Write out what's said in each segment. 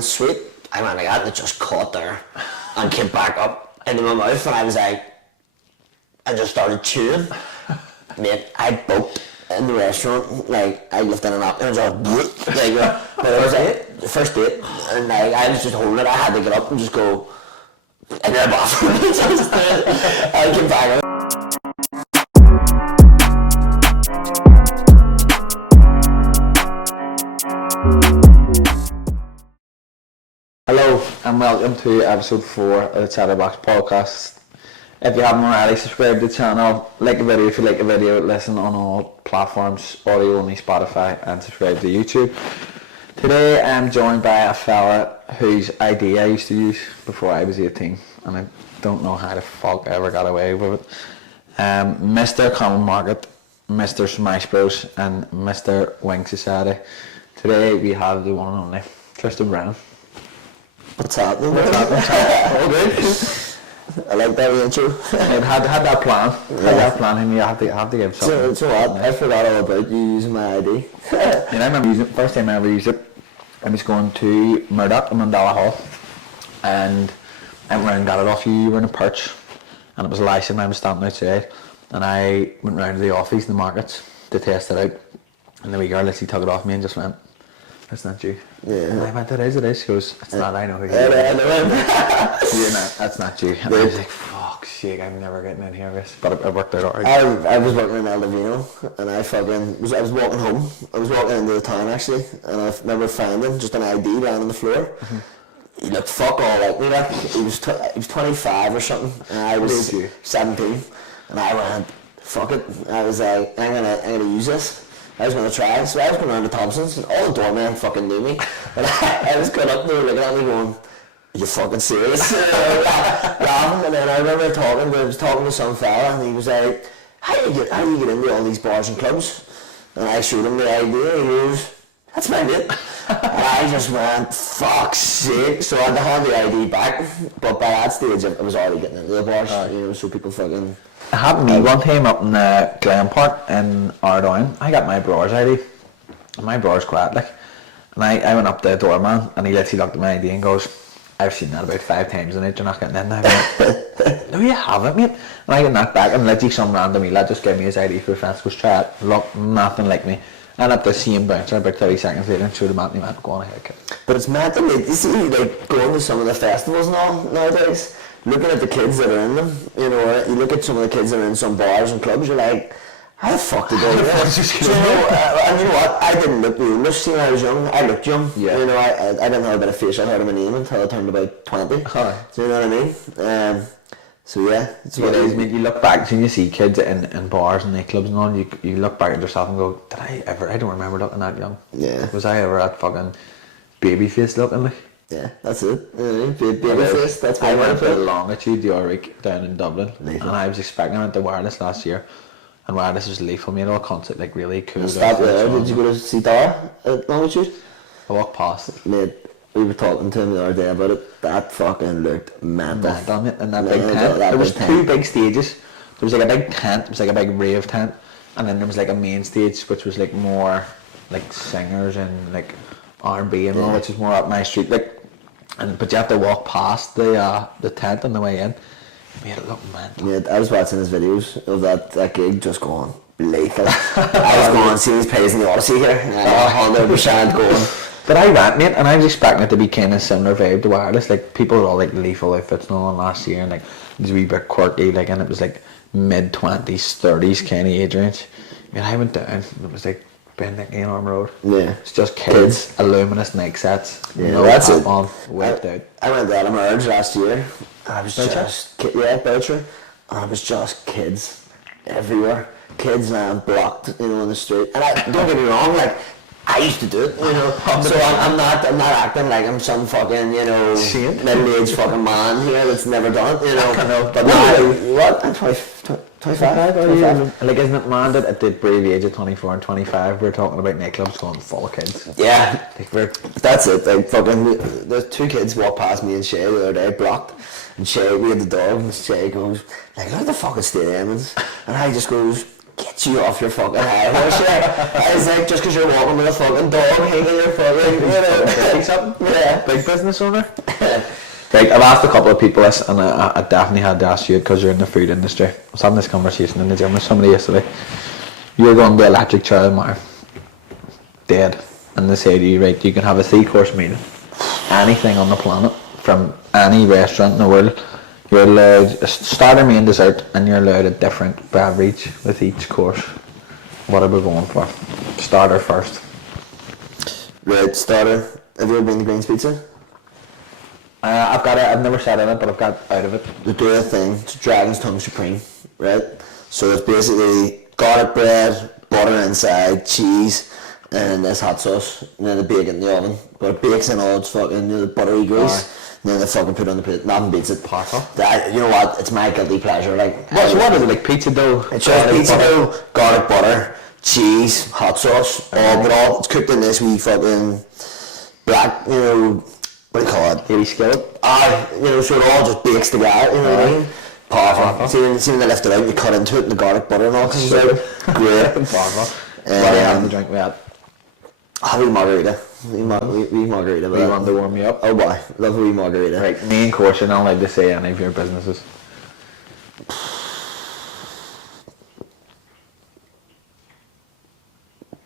went, sweet. I went like that, and it just caught there and came back up into my mouth, and I was like, I just started chewing. Mate, I booked in the restaurant, like, I lifted an napkin and just like, but it was like, the first date, and like, I was just holding it, I had to get up and just go in the bathroom. I came back. Hello and welcome to episode 4 of the Chatterbox podcast. If you haven't already, subscribe to the channel, like the video if you like the video, listen on all platforms, audio only, Spotify, and subscribe to YouTube. Today I'm joined by a fella whose ID I used to use before I was 18, and I don't know how the fuck I ever got away with it. Mr. Common Market, Mr. Smash Bros, and Mr. Wing Society. Today we have the one and only Tristan Brennan. What's happening? All good. I like that intro. Had that plan. Had that plan, and you have to give something. So what? I forgot all about you using my ID. And I remember using it, first time I ever used it, I was going to Murdoch in Mandela Hall, and I went around and got it off you. You were in a perch, and it was a license, and I was standing outside, and I went round to the office in the markets to test it out, and the wee girl literally took it off me and just went, "That's not you." Yeah. And I went, it is. She goes, "It's not, I know who you are." You're not, that's not you. And I was like, fuck's sake, I'm never getting in here, guys. But it worked out alright. I was working in El Divino, and I was walking home. I was walking into the town actually, and I remember finding just an ID lying on the floor. Mm-hmm. He looked fuck all like me. Like he was 25 or something, and I was 17. And I went, fuck it. I was like, I'm gonna use this. I was going to try, so I was going around to Thompson's, and all the doormen fucking knew me. And I was going up there looking at me going, "Are you fucking serious?" Laughing, and then I remember I was talking to some fella, and he was like, how do you get into all these bars and clubs? And I showed him the idea, and he goes, "That's my mate." And I just went, fuck's sake. So I had to hand the ID back, but by that stage I was already getting into the bars, so people fucking... It happened to me one time up in Glen Park in Ardown. I got my brother's ID, and my brother's quiet like, and I went up to the doorman, and he literally looked at my ID and goes, "I've seen that about 5 times in it, you're not getting in." And I went, "No, you haven't, mate." And I get knocked back, and literally some random lad just gave me his ID for friends, goes, "Try it." Look, nothing like me. And up the same bouncer about 30 seconds later and showed him out, and he went, "Go on ahead, kid." But it's mad to me, you see, like, going to some of the festivals and all nowadays, looking at the kids that are in them, you look at some of the kids that are in some bars and clubs, you're like, how the fuck did they do that? So, and you know what, I didn't look the English scene when I was young. I looked young. Yeah. I didn't have a bit of facial hair to my name until I turned about 20. Huh. Do you know what I mean? So yeah, it's what it is. Mate, you look back and you see kids in bars and nightclubs and all, you look back at yourself and go, I don't remember looking that young. Yeah. Was I ever that fucking baby face looking like? Yeah, that's it. Baby face, that's what I went to Longitude the other week down in Dublin, and I was expecting, I went to Wireless last year, and Wireless was lethal, made all concept like really cool. Stop there, did you go to see Dara at Longitude? I walked past it. Mate, we were talking to him the other day about it, that fucking looked mental. Mental, mate, and that big tent, there was 2 big stages, there was like a big tent, it was like a big rave tent, and then there was like a main stage which was like more like singers and like R&B and all, which is more up my street, like. But you have to walk past the tent on the way in. It made it look mental. Yeah, I was watching his videos of that gig, just going lethal. I was going, see these plays in the Odyssey here, 100% going. But I went, mate, and I was expecting it to be kind of similar vibe to Wireless. Like, people were all like lethal outfits and all on last year, and like it was a wee bit quirky, like, and it was like mid-20s, 30s kind of age range. I mean, I went down, and it was like Bendick Arm Road. Yeah. It's just kids, illuminous night sets. Yeah, no that's it. On, wiped out. I went to Adam Urge last year. I was Boucher. And it was just kids everywhere. Kids blocked, in the street. And don't get me wrong, like, I used to do it, so I'm not acting like I'm some fucking, middle-aged fucking man here that's never done it, but now, what, I'm 25? Like, isn't it mad that at the brave age of 24 and 25 we're talking about nightclubs going full of kids? Yeah, that's it, like, fucking, there's 2 kids walked past me and Shay the other day, blocked, and Shay, we had the dog, and Shay goes, like, look at the fucking stadium, and I just goes, get you off your fucking high horse, yeah. I was like, just because you're walking with a fucking dog hanging your fucking, you know. Something? Yeah. Big business owner? Like, I've asked a couple of people this, and I definitely had to ask you because you're in the food industry. I was having this conversation in the gym with somebody yesterday. You're going to electric chair tomorrow. Dead. And they say to you, right, you can have a 3-course meal. Anything on the planet, from any restaurant in the world. You're allowed a starter, main, dessert, and you're allowed a different beverage with each course. What are we going for? Starter first. Right, starter. Have you ever been to Green's Pizza? I've got it. I've never sat in it, but I've got out of it. They do a thing. It's Dragon's Tongue Supreme, right? So it's basically garlic bread, butter inside, cheese, and this hot sauce, and then they bake it in the oven. But it bakes in all its fucking, the buttery grease. And then they fucking put it on the plate. Nothing beats it. That, you know what? It's my guilty pleasure. Like, what is it, like pizza dough? It's just pizza dough, garlic butter, cheese, hot sauce, but it's cooked in this wee fucking black, you know, what do you call it? 80 skillet. You know, so it all just bakes together, you know what I mean? Powerful. See when they lift it out and you cut into it and the garlic butter and all comes out. Great. Powerful. What do you have to drink with that? A wee margarita. Wee margarita. You want to warm me up? Oh boy, love a wee margarita. Right, main course, you're not allowed to say any of your businesses.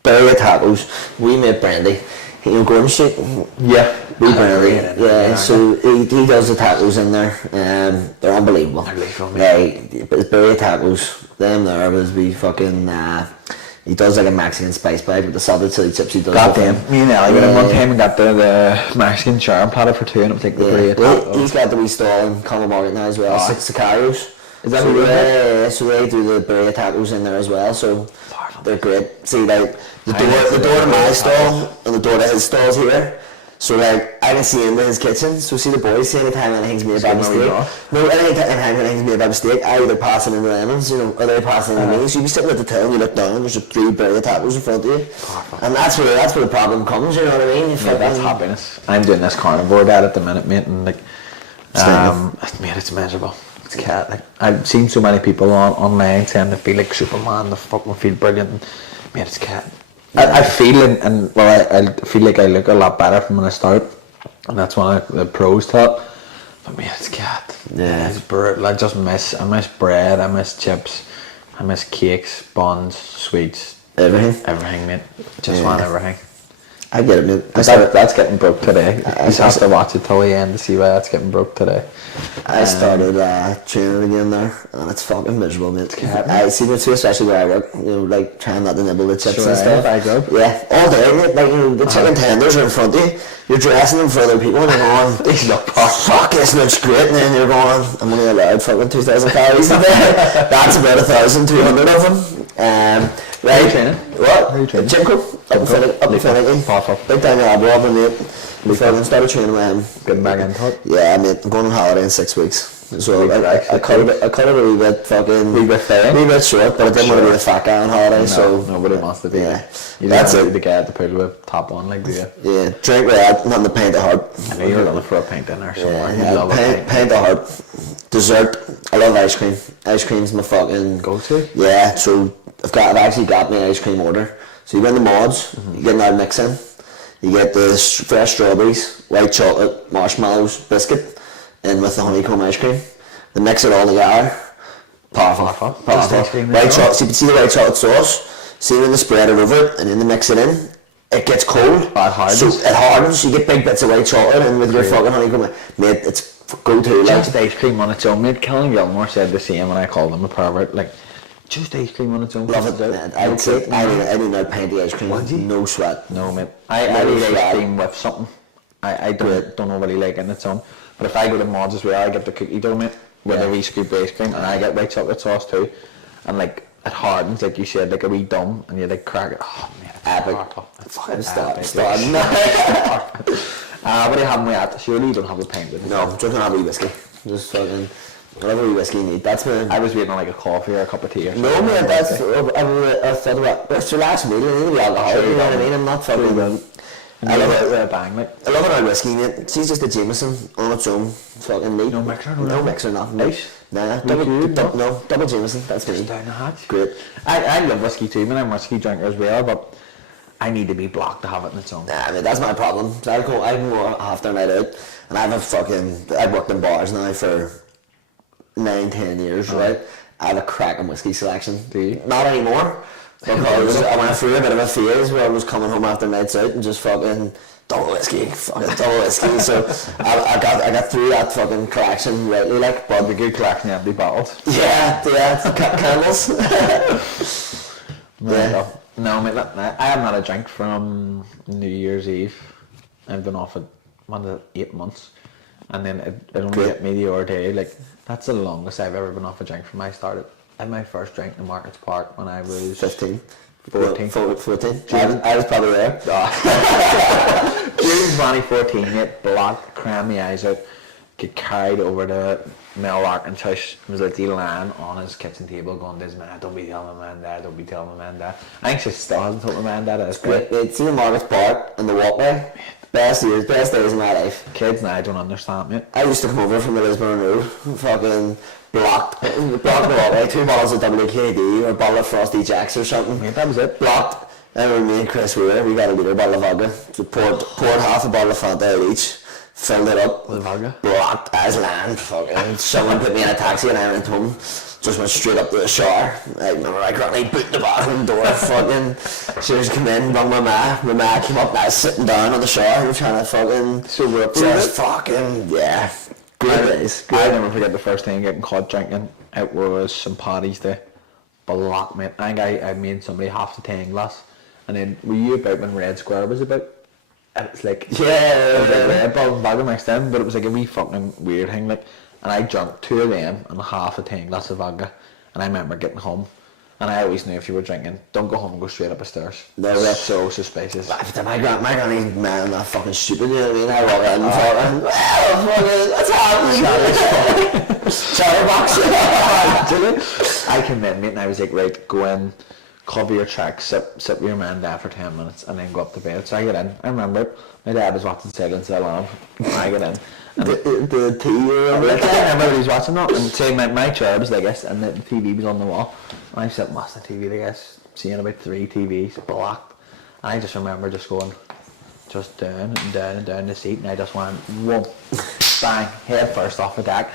Berry tacos. We made brandy. You know Gordon Street? Yeah. We brandy. Yeah, so he does the tacos in there. They're unbelievable. But berry tacos, them there was we fucking he does like a Mexican spice bag with the salted chili chips. He does. Goddamn, me and Ellie went in one time and got the Mexican charm platter for 2, and it was like the great. He's got the wee stall in Congo Market now as well. Sicarios. Is that so so they do the burrito tacos in there as well. So they're great. See, like the door to my stall and the door to his stall's here. So like I can see into his kitchen. So see the boys say anytime anything's made by mistake. No, anytime anything's made by mistake, I either pass it in the lemons, you know, or they pass it in the me. So you be sitting at the table and you look down and there's just 3 burrito tacos in front of you. And that's where the problem comes, you know what I mean? That's happiness. I'm doing this carnivore diet at the minute, mate, and like mate, it's miserable. It's cat. Like I've seen so many people online saying they feel like Superman, they fucking feel brilliant, and mate, it's cat. I feel and I feel like I look a lot better from when I start, and that's one of the pros to it. But man, it's cat. Yeah, it's brutal. I miss bread, I miss chips, I miss cakes, buns, sweets, everything, mate. Just want everything. I get it, mate. That's getting broke today. You just have to watch it till the end to see why that's getting broke today. I started training again there, and it's fucking miserable, mate. I see it too, especially where I work. You know, like trying not to nibble the chips and stuff. Yeah, all day, mate. Like, you know, the chicken tenders are in front of you. You're dressing them for other people, and you're going, "These look fuck, this looks great." And then you're going, "I'm only allowed fucking 2,000 calories a day." That's about 1,200 of them. Right? How are you training? What? How are you training? Gym crew. Up in Finnegan. Big time Abroad, mate. We fucking started training with him. Getting back into it? Yeah, mate. I'm going on holiday in 6 weeks. So I cut it a wee bit fucking... Wee bit short, but I didn't want to be a fat guy on holiday, no, so... Nobody wants to be. Yeah. You don't want the guy at the pool with top on, like, do you? Yeah. Drink red, nothing to paint the heart. I know you're looking for a pint in there somewhere. Yeah, paint the heart. Dessert. I love ice cream. Ice cream's my fucking... Go-to? Yeah, so I've actually got me an ice cream order. So you go in the mods, you get that mix in. You get the fresh strawberries, white chocolate, marshmallows, biscuit, and with the honeycomb ice cream. They mix it all together. Powerful. White chocolate. So you can see the white chocolate sauce. See when they spread it over it, and then they mix it in. It gets cold. It hardens. So it hardens. You get big bits of white chocolate, and with your fucking honeycomb, mate, it's go-to. Just ice cream on its own, mate. Kellen Gilmore said the same when I called him a pervert. Like, just ice cream on its own. Love it, man. I need that pinty ice cream. No sweat. No, mate. I need ice cream with something. I don't really like it in its own. But if I go to Mods as well, I get the cookie dough, mate, with a wee scoop of ice cream, and I get white chocolate sauce too. And like, it hardens, like you said, like a wee dumb, and you like crack it. Oh, man, it's epic. Fucking stop. What do you have with that? Surely you don't have a pint with it. No, I'm drinking a wee whiskey. Just fucking... Whatever wee whiskey you need. That's my... I was waiting on like a coffee or a cup of tea or something. No, man, that's... I thought about... It's relaxed me. You need to be alcoholic, you know what I mean? I'm not fucking... I love it. Bang, like. I love it on whiskey, mate. She's just a Jameson on its own. Fucking neat. No mixer, no mixer, nothing. Nice. Nah, double Jameson, that's me. Down the hatch. Great. I love whiskey too, man. I'm a whiskey drinker as well, but I need to be blocked to have it in its own. Nah, I mean, that's my problem. So I can go after a night out, and I've worked in bars now for 9-10 years, right? I have a cracking whiskey selection. Do you? Not anymore, because I went through a bit of a phase where I was coming home after nights out and just fucking double whiskey. So I got through that fucking collection rightly, like, but The good collection empty bottles. yeah, candles. Yeah. No, mate, I haven't had a drink from New Year's Eve. I've been off it 8 months, and then it only hit me the other day. Like, that's the longest I've ever been off a drink from. I had my first drink in Markets Park when I was 15. 14. 14. I was probably there. June 2014, mate, blocked, crammed my eyes out, get carried over to Mel Larkin's house. He was literally lying on his kitchen table going to his man, don't be telling my man that, don't be telling my man that. I think she still hasn't told my man that. It's great. It's in Markets Park and the walkway. Best days of my life. Kids now don't understand, mate. I used to come over from the Lisbon Road, fucking blocked the walkway, 2 bottles of WKD or a bottle of Frosty Jacks or something. Mate, that was it. Blocked. And when me and Chris were there, we got a litre bottle of vodka. So poured half a bottle of Fanta out each, filled it up. With vodka? Blocked as land, fucking. Someone put me in a taxi and I went home. Just went straight up to the shower. I remember I currently booted the bathroom door, fucking. She was come in, rung my ma. My ma came up and I was sitting down on the shower, trying to fucking. Sober up. Just fucking, yeah. Great days. I never forget the first time getting caught drinking. It was St. Paddy's Day. Block, mate. I think I made somebody half the 10 glass. And then, were you about when Red Square was about? And it's like, Yeah. it was like Red Bull and vodka mixed in, but it was like a wee fucking weird thing. Like, and I drank 2 of them and half a 10 glass of vodka. And I remember getting home. And I always knew if you were drinking, don't go home and go straight up the stairs. No, right. So suspicious. My granny, man, not fucking stupid, you know what I mean? I walk in and fucking, well, fucking, what's happening? Chatterbox. I came in, mate, and I was like, right, go in, cover your tracks, sit with your man there for 10 minutes, and then go up to bed. So I get in. I remember my dad was watching Silence of the Lamb. I get in. The tea room. I remember he was watching that, and say my chair was like this, and the TV was on the wall. And I was sitting watching the TV, like this, seeing about 3 TVs blocked. And I just remember just going, just down and down and down the seat, and I just went, whoa, bang, head first off the deck,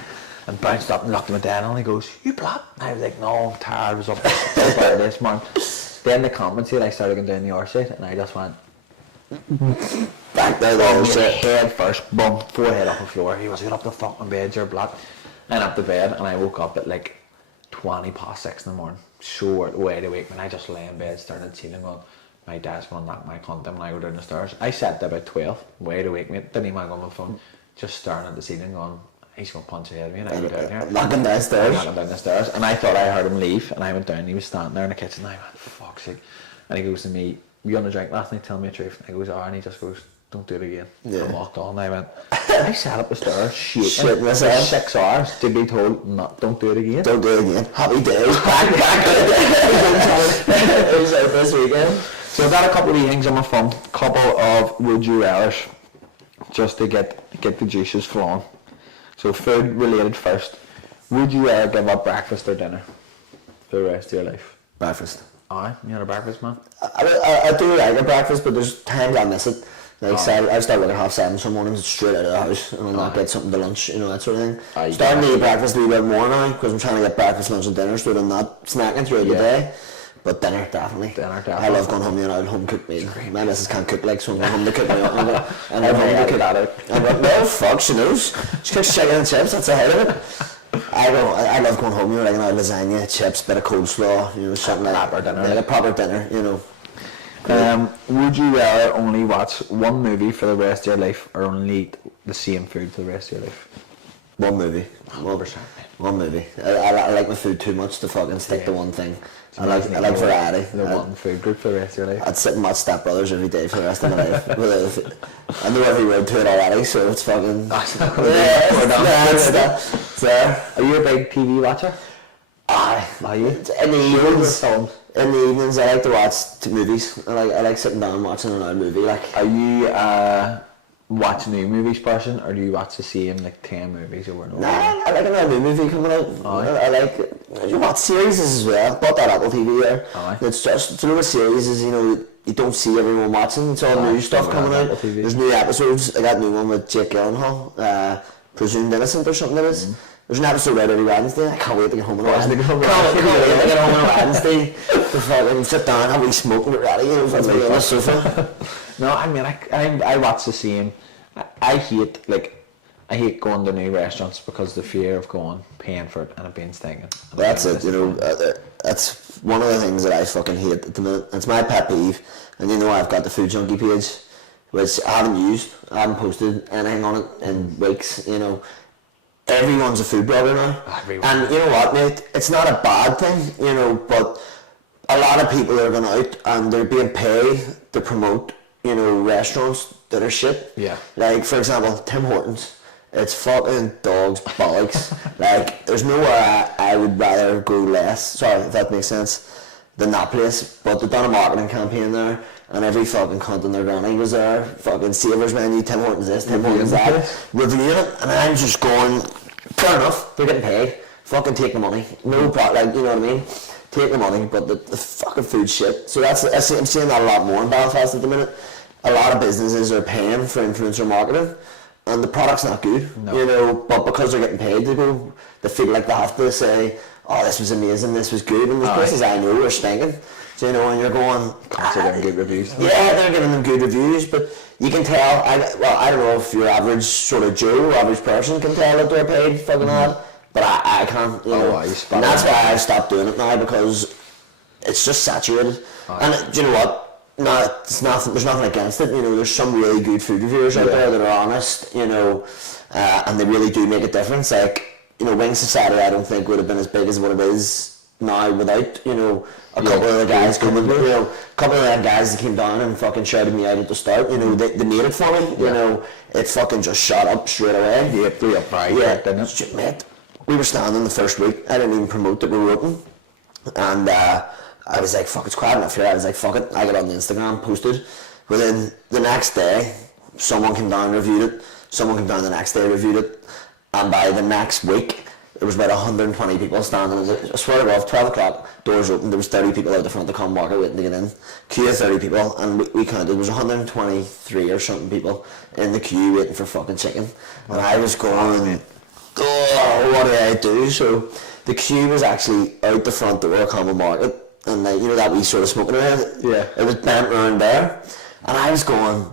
and bounced up and looked at my dad, and he goes, you blocked? And I was like, no, I'm tired, I was up there this morning. Then the compensate, I started going down the arse side, and I just went, back there, though, head first, boom, forehead off the floor. He was, get up the fucking bed, you're black. And up the bed, and I woke up at like 6:20 in the morning, so wide awake, and I just lay in bed, staring at the ceiling going, my dad's going to knock my cunt down when I go down the stairs. I sat there about 12, wide awake, mate, didn't even go on my phone, just staring at the ceiling going, he's going to punch ahead of me, and I go down here. Knocking downstairs. Knocking down the stairs, and I thought I heard him leave, and I went down, and he was standing there in the kitchen, and I went, fuck's sake. And he goes to me, you on a drink last night, tell me the truth. And I goes, oh, and he just goes, don't do it again. Yeah. And walked on, and I went, I sat up the stairs, shaking Shit for myself. 6 hours to be told, no, don't do it again. Don't do it again. Happy days. Back it was out this weekend. So I've got a couple of things on my phone, couple of would you rather's, just to get the juices flowing. So food related first. Would you rather give up breakfast or dinner for the rest of your life? Breakfast. Aye, you're not a breakfast man? I do like a breakfast, but there's times I miss it. Like, I start work at 7:30 some mornings, straight out of the house, and I'll not get something to lunch, you know, that sort of thing. Starting to eat breakfast a wee bit more now, because I'm trying to get breakfast, lunch and dinner, so I'm not snacking throughout the day. But dinner, definitely. I love going home, you know, home cooked meal. My missus can't cook, like, so I'm going home to cook me up. And I'm home to cook at it. I'm like, no, fuck, she knows. She cooks chicken and chips, that's the head of it. I love going home, you know, like an lasagna, chips, bit of coleslaw, you know, something like proper dinner. Like a proper dinner, you know. Would you rather only watch one movie for the rest of your life, or only eat the same food for the rest of your life? One movie. 100%. One movie. I like my food too much to fucking stick to one thing. I like variety. The one food group for the rest of your life. I'd sit and watch Step Brothers every day for the rest of my life. I know every word to it already, so it's fucking. It's there. Are you a big TV watcher? Aye. Are you? In the evenings, I like to watch movies. I like sitting down and watching an old movie. Like, Are you watch new movies person, or do you watch the same like 10 movies over and over? Nah, I like another new movie coming out. I like, you watch series as well. Bought that Apple TV there. It's just, what series is, you don't see everyone watching. It's all new stuff coming out. There's new episodes. I got a new one with Jake Gyllenhaal, Presumed Innocent or something it is. There's an episode out every Wednesday. I can't wait to get home on a Wednesday. Can't wait to get home on a Wednesday. To fucking sit down, have a wee smoke and get ready, on the sofa. No, I mean, I watch the same. I hate going to new restaurants because the fear of paying for it and it being stinking. That's it, that's one of the things that I fucking hate at the minute. It's my pet peeve, and I've got the Food Junkie page, which I haven't used. I haven't posted anything on it in weeks, Everyone's a food blogger now. And you know what, mate? It's not a bad thing, but a lot of people are going out and they're being paid to promote, restaurants that are shit. Yeah. Like, for example, Tim Hortons. It's fucking dog's bollocks. Like, there's nowhere I would rather go less, sorry if that makes sense, than that place. But they've done a marketing campaign there, and every fucking cunt in their granny was there, fucking Savers menu, Tim Hortons this, Tim Hortons that, reviewing it, and I'm just going, fair enough, they're getting paid, fucking take the money, no problem, like, you know what I mean, take the money, but the fucking food shit. So I'm seeing that a lot more in Belfast at the minute. A lot of businesses are paying for influencer marketing, and the product's not good, but because they're getting paid to go, they feel like they have to say, oh, this was amazing, this was good, and the places I know are stinking. So, and you're going... Consider good reviews. Yeah, they're giving them good reviews, but you can tell, I don't know if your average sort of Joe, average person can tell that they're paid fucking ad, but I can't, and that's why I've stopped doing it now, because it's just saturated. And do you know what? There's nothing against it, there's some really good food reviewers out there that are honest, and they really do make a difference. Like, Wing Society I don't think would have been as big as what it is now without, a couple of the guys coming, a couple of them guys that came down and fucking shouted me out at the start, they made it for me, it fucking just shot up straight away. Didn't it? Mate, we were standing the first week, I didn't even promote that we were open, and I was like, fuck, it's quiet enough here. I was like, fuck it, I got on the Instagram, posted. Within the next day, someone came down and reviewed it. Someone came down the next day, reviewed it. And by the next week, there was about 120 people standing. I swear to God, 12 o'clock, doors open, there was 30 people out the front of the common market waiting to get in. Queue of 30 people, and we counted, there was 123 or something people in the queue waiting for fucking chicken. And I was going, oh, what did I do? So the queue was actually out the front door of common market. And that wee sort of smoking area, it was bent around there, and I was going,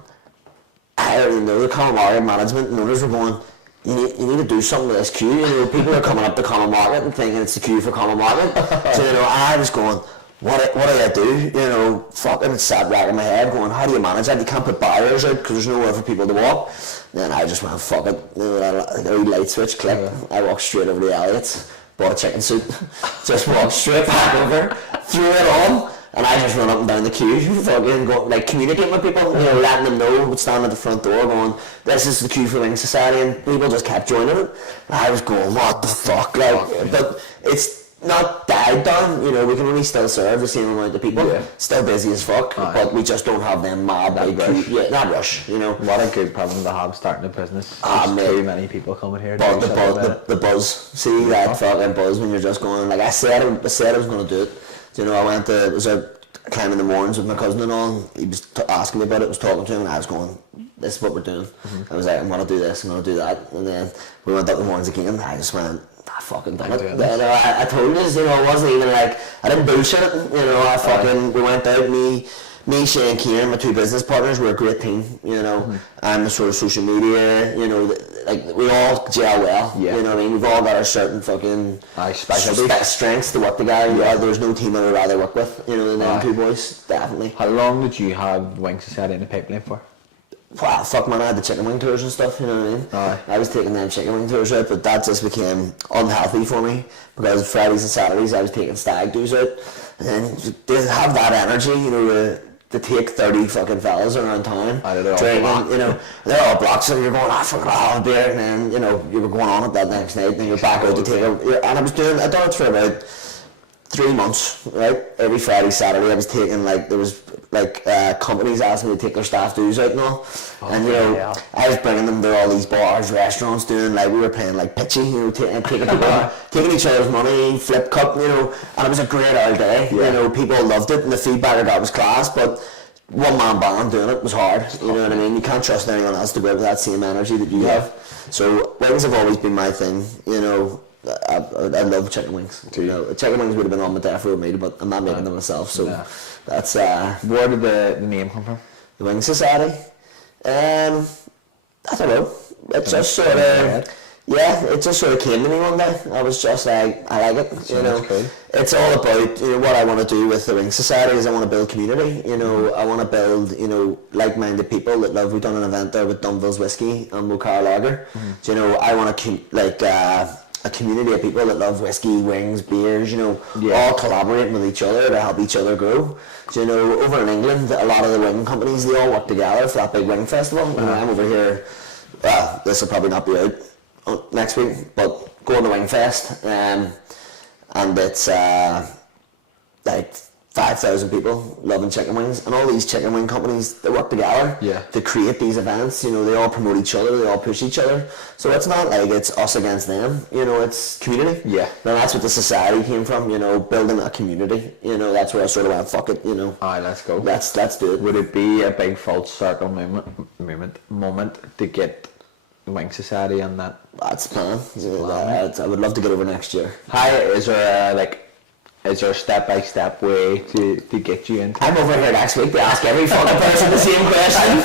I already know the common market management and others were going, you need to do something with this queue. People are coming up to common market and thinking it's the queue for common market. So I was going, what do I do? Fucking it sat back in my head going, how do you manage that? You can't put barriers out because there's nowhere for people to walk. Then I just went, fuck it, a wee light switch click. I walked straight over to the Elliots. Bought a chicken soup, just walked straight back over, threw it on, and I just run up and down the queue, fucking go, communicating with people, letting them know, standing at the front door going, this is the queue for Wing Society, and people just kept joining it. And I was going, what the fuck, but it's not died down, we can only still serve the same amount of people, still busy as fuck, but we just don't have them mad big rush. That rush, What a good problem to have starting a business. There's too many people coming here. But the buzz, see that fucking buzz when you're just going, like I said I was going to do it. I was out climbing the mornings with my cousin and all, and he was asking me about it, was talking to him, and I was going, this is what we're doing. I was like, I'm going to do this, I'm going to do that, and then we went up the mornings again, and I just went, I fucking done it. I told you, it wasn't even like, I didn't bullshit it, I fucking, we went out, me, Shane, and Kieran, my two business partners, we're a great team, and the sort of social media, we all gel well, you know what I mean, we've all got our certain fucking strengths to work together, there's no team I would rather work with, than them two boys, definitely. How long did you have Wing Society in the pipeline for? Wow, fuck man, I had the chicken wing tours and stuff, you know what I mean? I was taking them chicken wing tours out, but that just became unhealthy for me, because Fridays and Saturdays I was taking stag do's out, and they have that energy, to take 30 fucking fellas around town, drinking, they're all blocks, so you're going, fuck, I'll have a beer, and then, you were going on it that next night, and then you're back out to take and I done it for about 3 months, right? Every Friday, Saturday, I was taking there was companies asking me to take their staff dues out and all, and I was bringing them to all these bars, restaurants, doing we were playing pitchy, taking each other's money, flip cup, and it was a great old day. People loved it, and the feedback I got was class, but one man band doing it was hard. You know what I mean? You can't trust anyone else to go out with that same energy that you have. So wings have always been my thing. I love chicken wings. Chicken wings would have been on my death row meal, but I'm not making them myself. So that's where did the name come from? The Wing Society. I don't know. It just sort of it just sort of came to me one day. I was just like, I like it. Cool. It's all about what I want to do with the Wing Society is I want to build community. I want to build like-minded people that love. We've done an event there with Dunville's whiskey and Mocar Lager. I want to a community of people that love whiskey, wings, beers, all collaborating with each other to help each other grow. Over in England, a lot of the wing companies, they all work together for that big wing festival. I'm over here, this will probably not be out next week, but going to Wing Fest, and it's 5,000 people loving chicken wings, and all these chicken wing companies, they work together to create these events. They all promote each other, they all push each other, so it's not like it's us against them, it's community. And that's what the society came from, building a community. That's where I sort of went, fuck it, Alright, let's go. Let's do it. Would it be a big full circle moment to get the Wing Society and that? That's the plan. I would love to get over next year. Is there a step-by-step way to get you into it? I'm over here next week to ask every fucking person the same question.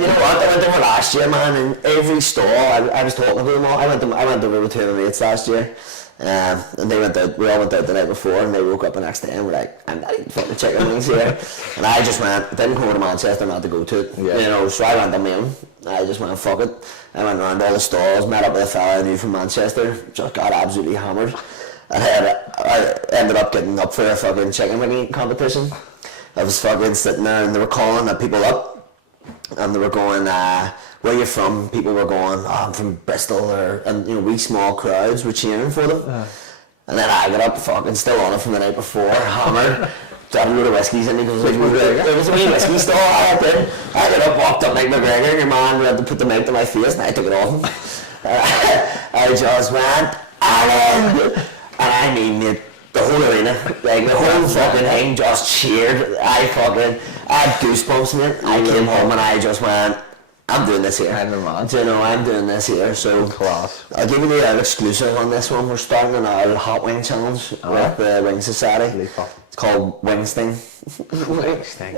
You know what? I went over last year, man, and every stall, I was talking to them all. I went over with 2 of my mates last year, and they went out. We all went out the night before, and they woke up the next day and were like, I'm not eating fucking chicken wings here. And I just didn't come over to Manchester not to go to it. So I went on my own. I just went, fuck it. I went around all the stalls, met up with a fella I knew from Manchester, just got absolutely hammered. And I ended up getting up for a fucking chicken wing competition. I was fucking sitting there and they were calling people up, and they were going, where are you from? People were going, I'm from Bristol, and wee small crowds were cheering for them. And then I got up fucking still on it from the night before, hammered. Got a load of whiskies in because there was a wee whiskey store. I got up, walked up like McGregor, and your man had to put the mic to my face, and I took it off him. I just went, Alan! And I mean the whole arena, the whole fucking thing just cheered. I had goosebumps, man. I came home and I just went, I'm doing this here. I'm doing this here. So class. I'll give you an exclusive on this one. We're starting an old hot wing challenge with the Wing Society. It's called Wing Sting. Wing Sting.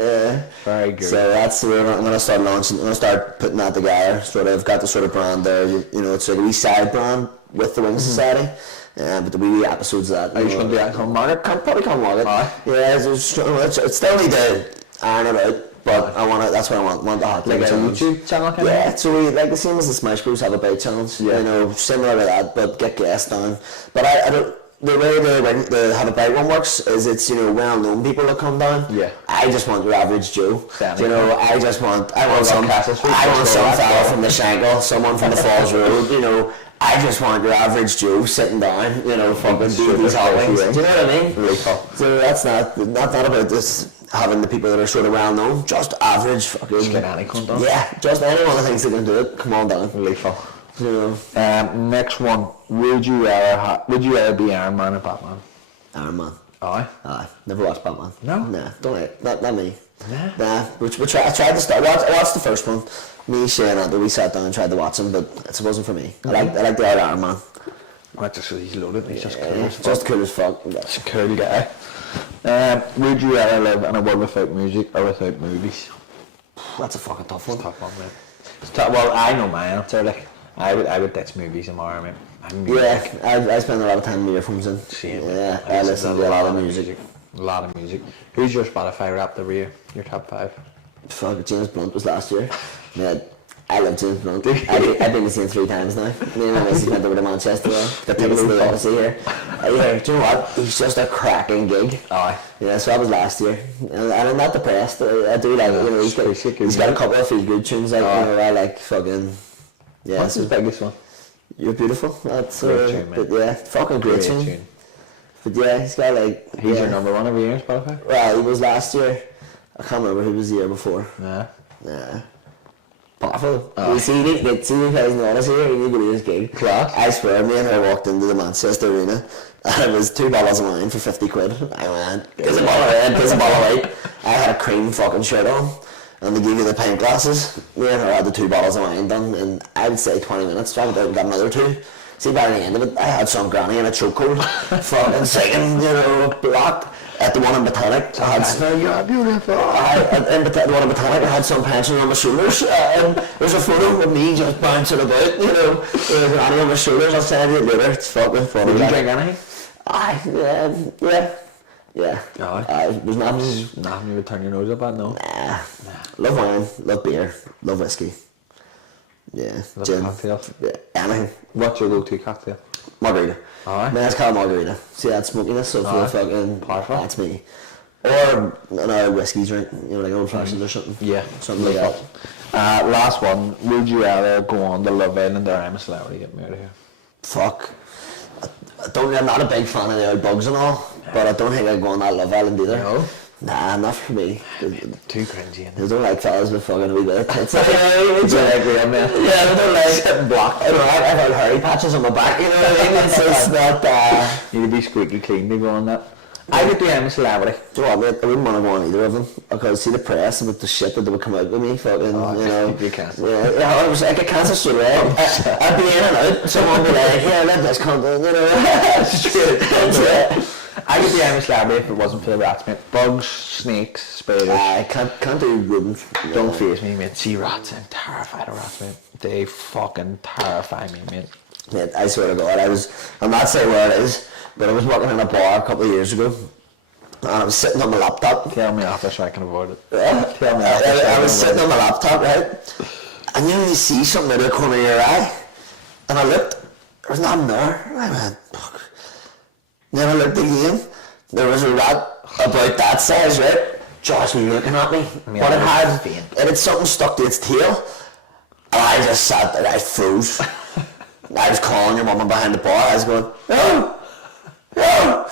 Very good. So that's where I'm going to start launching. I'm going to start putting that together. I've got the sort of brand there. It's like a wee side brand with the Wing Society. But the wee episodes of that. Are you going to do that on market? Probably can't market. It's still need to iron it out. But that's what I want the hot like a YouTube channel kind of? So we the same as the Smash Bros have a bite challenge. Similar to that, but get guests down. But I don't. The way the have a bite one works is it's well-known people that come down. I just want your average Joe. I want some fella from the Shankill, someone from the Falls Road. I just want your average Joe sitting down, fucking doing these hot wings. Do you know what I mean? Really cool. So that's not about this having the people that are sort of well known, just average fucking. Just get any cunt on. Yeah, just anyone that thinks they can do it. Come on down. Really cool. Next one. Would you ever be Iron Man or Batman? Iron Man. Aye. Never watched Batman. No. Nah, don't not me. Nah. I tried to start. I watched the first one. Me, Shane, and we sat down and tried to watch him, but it wasn't for me. I like the old Iron Man. He's loaded. He's just cool. Just cool as fuck. He's a cool guy. Would you rather live in a world without music or without movies? That's a fucking tough one. It's a tough one, man. Well, I know my answer. I would ditch movies tomorrow, man. I spend a lot of time with earphones in. Same. Yeah, I listen to a lot of music. A lot of music. Who's your Spotify Wrapped every year? Your top 5? Fuck, James Blunt was last year. Yeah, I love James Blunt. I've been to see him 3 times now. Me and my missus went over to Manchester. Got tickets to the Odyssey here. Do you know what? He's just a cracking gig. Aye. Yeah, so that was last year. And I'm not depressed. I do like it. He's got a couple of feel good tunes. I like fucking. What's his biggest one? You're Beautiful. That's great tune, man. fucking great tune. But yeah, he's got like... He's your number one every year in Spotify? Well, he was last year. I can't remember who was the year before. Nah. Powerful. You see the guys in the honest here, you go to this gig. Class. I swear, me and her walked into the Manchester Arena and it was 2 bottles of wine for 50 quid. I went, gives a bottle of red, gives a bottle of white. I had a cream fucking shirt on and they gave you the pint glasses. Me and her had the 2 bottles of wine done in, I would say, 20 minutes. So I went out and got another 2. See, by the end of it, I had some granny in a chokehold, fucking singing, blocked. At the one in Botanic, I had... You're beautiful. At the one in Botanic, I had some pension on my shoulders. There's a photo of me just bouncing about, with a granny on my shoulders. I'll send you it later. It's fucking funny. Did you drink anything? Yeah. There's nothing. Nothing you would turn your nose up at, no? Nah. Love wine, love beer, love whiskey. Yeah. Love Gin. cocktails. Yeah, anything. What's your go-to cocktail? Margarita. Alright. Man's called margarita. See that smokiness, so for fucking... Powerful. That's me. Or another whiskey drink, like old fashioned or something. Yeah. Something like that. Last one. Would you rather go on to Love Island or I'm a Celebrity, get married here? Fuck. I'm not a big fan of the old bugs and all, but I don't think I'd go on that Love Island either. No? Nah, not for me. Too cringy, I don't like fellas with fucking wee bit of tits. I agree on that. Yeah, I don't like sitting blocked. I don't like, I've had hairy patches on my back, you know what I mean? It's not, Need to be squeaky clean to go on that. I would do I'm a Celebrity. Do you know what, mate? I wouldn't want to go on either of them. Because see the press about the shit that they would come out with me, fucking, You can't. Yeah, I was like a cancer straight away. I'd be in and out. Someone would be like, yeah, let this come down, straight. I would do I'm a Celebrity if it wasn't for the rats, mate. Bugs, snakes, spiders. I can't do rodents. Don't face me, mate. See rats, I'm terrified of rats, mate. They fucking terrify me, mate. Mate, I swear to God, I'm not saying where it is, but I was working in a bar a couple of years ago, and I was sitting on my laptop. Tell me after so I can avoid it. Tell me after. I was sitting on my laptop, right? And you see something out of the corner of your eye, and I looked, there was nothing there. And I went, fuck. Then I looked again, there was a rat about that size, right? Just looking at me. But it had something stuck to its tail. And I just sat there, I froze. I was calling your mama behind the bar, I was going, no! I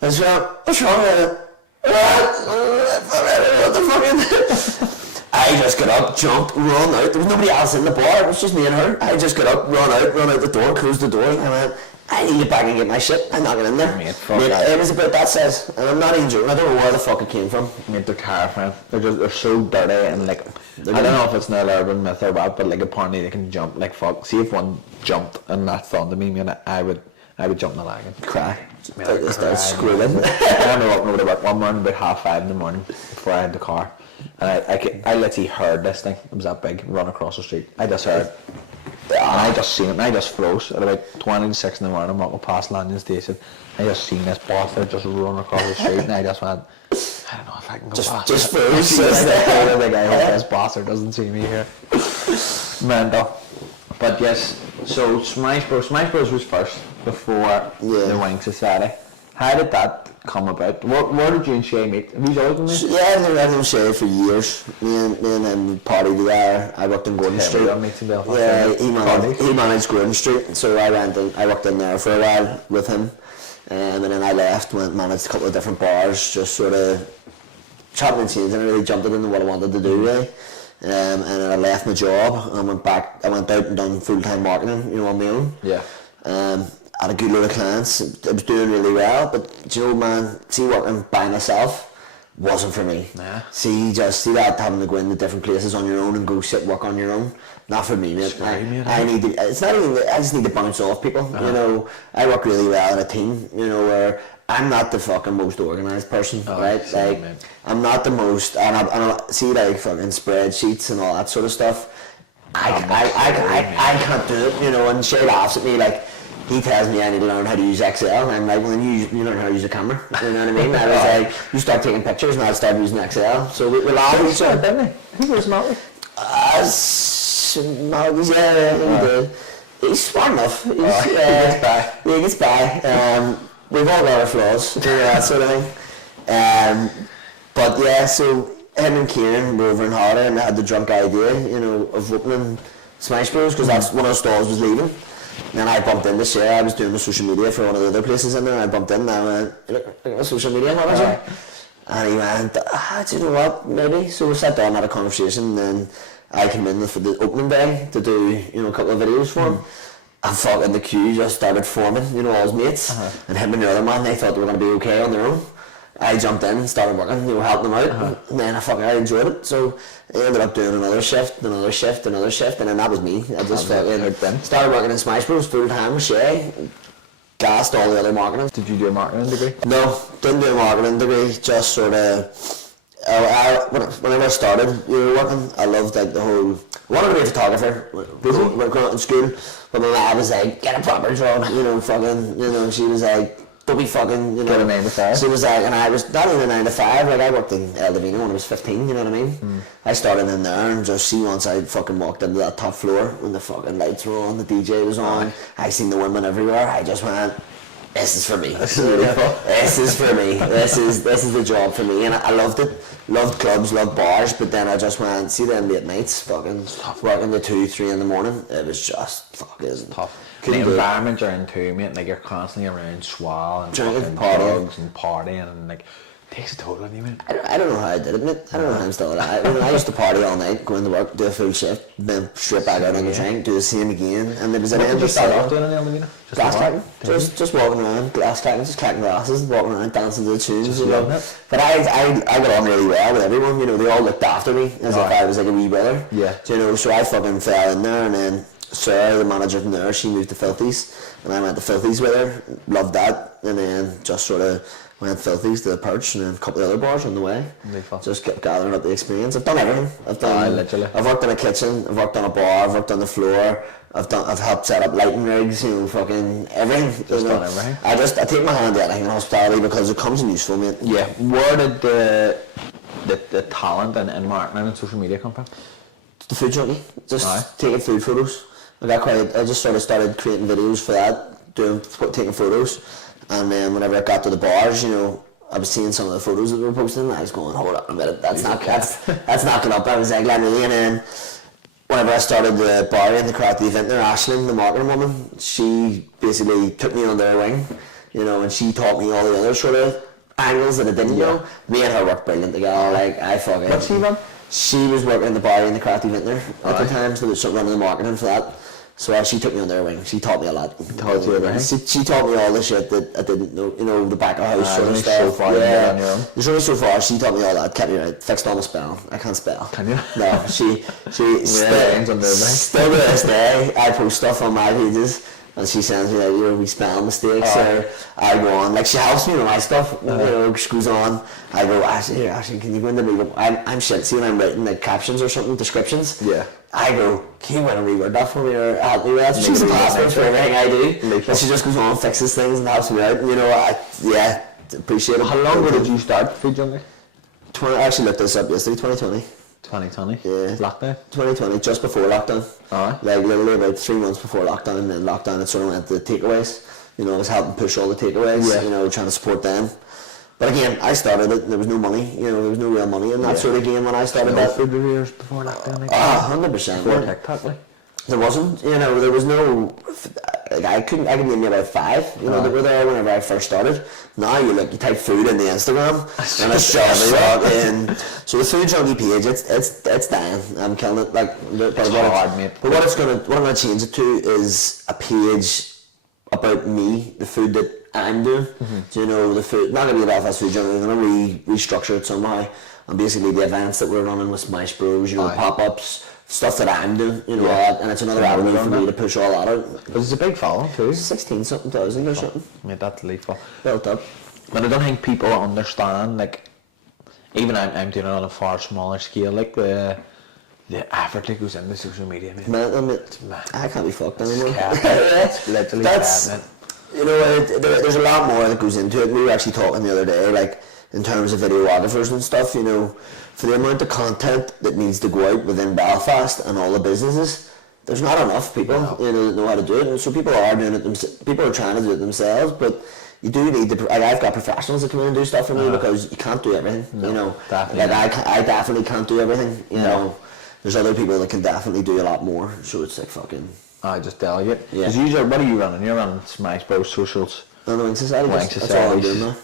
was going, what's wrong with it? What the fuck is it? I just got up, jumped, run out. There was nobody else in the bar, it was just me and her. I just got up, run out the door, closed the door, and I went, I need to get back and get my shit. I'm not getting in there. Mate, it was about that size, and I'm not even joking. I don't know where the fuck it came from. Mate, they're terrifying. They're so dirty and like I don't know if it's an urban myth or what, but like apparently they can jump like fuck. See if one jumped and that thought to me, man, I would jump in the lag and cry. Start screaming. I remember walking over to work one morning about 5:30 in the morning before I had the car, and I literally heard this thing. It was that big, run across the street. I just heard. And I just seen it and I just froze at about 20 to 6 in the morning. I'm walking past Lanyon Station. I just seen this bastard just run across the street and I just went, I don't know if I can go past just it. froze. I hope this bastard doesn't see me here. Mental. But yes, so Smash Bros was first before the Wing Society. How did that come about? Where did you and Shay meet? Have you always been there? Yeah, I've known Shay for years. Me and him partied together. I worked in Gordon Street. Yeah, he managed Gordon Street, so I worked in there for a while with him. And then I left, managed a couple of different bars, just sort of chopping and changing. I really jumped into what I wanted to do really. And then I left my job and went back. I went out and done full-time marketing, on my own. Yeah. Had a good load of clients. I was doing really well, but man, see working by myself wasn't for me. Nah. See that having to go into different places on your own and go sit work on your own. Not for me, mate. I need to. It's not even. I just need to bounce off people. I work really well in a team. Where I'm not the fucking most organised person, right? Like I'm not the most. And I see like fucking spreadsheets and all that sort of stuff. I can't do it. And Shay laughs at me like. He tells me I need to learn how to use Excel, and I'm like, well, then you learn how to use a camera. You know what I mean? I was like, you start taking pictures, and I'll start using Excel. So we laugh at each other, didn't he? Who was Malky? Malky's, yeah, he did. He's smart enough. He gets by. Yeah, he gets by. We've all got our flaws, that sort of thing. But yeah, so him and Kieran were over in Harder, and I had the drunk idea, of opening Smash Bros, because that's one of the stalls was leaving. And then I bumped in this year, I was doing the social media for one of the other places in there, and I bumped in and I went, look at the social media manager. And he went, do you know what, maybe? So we sat down and had a conversation, and then I came in for the opening day to do, a couple of videos for him. And fucking the queue just started forming, all his mates. And him and the other man, they thought they were going to be okay on their own. I jumped in and started working, helping them out. And then I enjoyed it. So I ended up doing another shift, and then that was me. I just started working in Smash Bros full time with Shay. Gassed all the other marketing. Did you do a marketing degree? No, didn't do a marketing degree, just sort of, whenever I started working, I loved like the whole, I wanted to be a photographer when I grew up in school, but my mom was like, get a proper job, she was like, don't be fucking, Get a 9 to 5. She was like, and I was not even a 9 to 5, like I worked in El Divino when I was 15, you know what I mean? I started in there and just see once I fucking walked into that top floor when the fucking lights were on, the DJ was on, I seen the women everywhere, I just went, this is for me. This is for me. This is the job for me, and I loved it. Loved clubs, loved bars, but then I just went, see them late nights, fucking working to 2, 3 in the morning. It was just fucking tough. The environment you're in too, mate. Like you're constantly around swell and drinking, drugs and partying, and like it takes a toll on you, man. I don't know how I did it, mate. I don't know how I'm still alive. I used to party all night, go into work, do a full shift, then straight back out on the drink, do the same again, and there was an end of start off doing in El Divino? Glass clacking, just walking around, glass clacking, just clacking glasses, walking around, dancing to the tunes, But I got on really well with everyone, they all looked after me as if I was like a wee brother. Yeah. So I fucking fell in there, and then Sarah, the manager from there, she moved to Filthy's, and I went to Filthy's with her, loved that, and then just sort of went Filthy's to the Perch, and then a couple of other bars on the way. Just kept gathering up the experience. I've done everything. I've worked in a kitchen, I've worked on a bar, I've worked on the floor, I've helped set up lighting rigs, fucking everything. Just done everything. I take my hand to anything in hospitality because it comes in useful, mate. Yeah. Where did the talent and marketing and social media come from? The food junkie, just taking food photos. I just sort of started creating videos for that, taking photos, and then whenever I got to the bars, I was seeing some of the photos that they were posting, and I was going, hold up a minute, that's not good up. I was like, let me in, and whenever I started the bar and the karate event there, Aisling, the marketing woman, she basically took me under her wing, and she taught me all the other sort of angles that I didn't know. Me and her worked brilliant together. What's she done? She was working in the bar and the karate event there at the time, so there was running the marketing for that. So she took me under her wing. She taught me a lot. She taught me all the shit that I didn't know, the back of house sort of stuff. So far, There's only so far. She taught me all that, kept me right, fixed all my spelling. I can't spell. Can you? No, she still to this day, I post stuff on my pages, and she sends me like, we spelling mistakes, or I go on, she helps me with my stuff, she goes on, I go, Ashley, can you go into me? I'm shit, see when I'm writing captions or something, descriptions, I go, can you go and reword that for me, or help me with that? She's a password for everything I do, and she just goes on, fixes things and helps me out, I appreciate it. How long ago did you start Food Junkie? I actually looked this up yesterday, 2020. 2020? Yeah. Lockdown? 2020, just before lockdown. Literally about 3 months before lockdown, and then lockdown it sort of went to the takeaways. I was helping push all the takeaways, trying to support them. But again, I started it, there was no money, there was no real money in that sort of game when I started that. Food reviewers before lockdown? 100%. Before TikTok, There wasn't, there was no, I could name you about 5, that were there whenever I first started. Now you type food in the Instagram, and it's just fucking, so the Food Junkie page, it's dying, I'm killing it, it's hard, mate. But what I'm going to change it to is a page about me, the food that I'm doing, the food, not going to be about fast food junkie, I'm going to restructure it somehow, and basically the events that we're running with Smash Bros, pop-ups, stuff that I'm doing, all that, and it's another avenue for me to push all that out. But it's a big following too. 16-something thousand or something. Mate, that's lethal. Built up. But I don't think people understand, even I'm doing it on a far smaller scale, the effort that goes into social media, mate. I can't be fucked anymore. It's literally cat, there's a lot more that goes into it. We were actually talking the other day, in terms of videographers and stuff, for the amount of content that needs to go out within Belfast and all the businesses, there's not enough people that know how to do it, and so people are doing it. People are trying to do it themselves, but you do need to. I've got professionals that come in and do stuff for me because you can't do everything. Definitely. I definitely can't do everything. There's other people that can definitely do a lot more. So it's fucking. I just delegate. Yeah. Because usually, what are you running? You're running Smash Bros socials. On the Wing Society, that's all I'm doing now.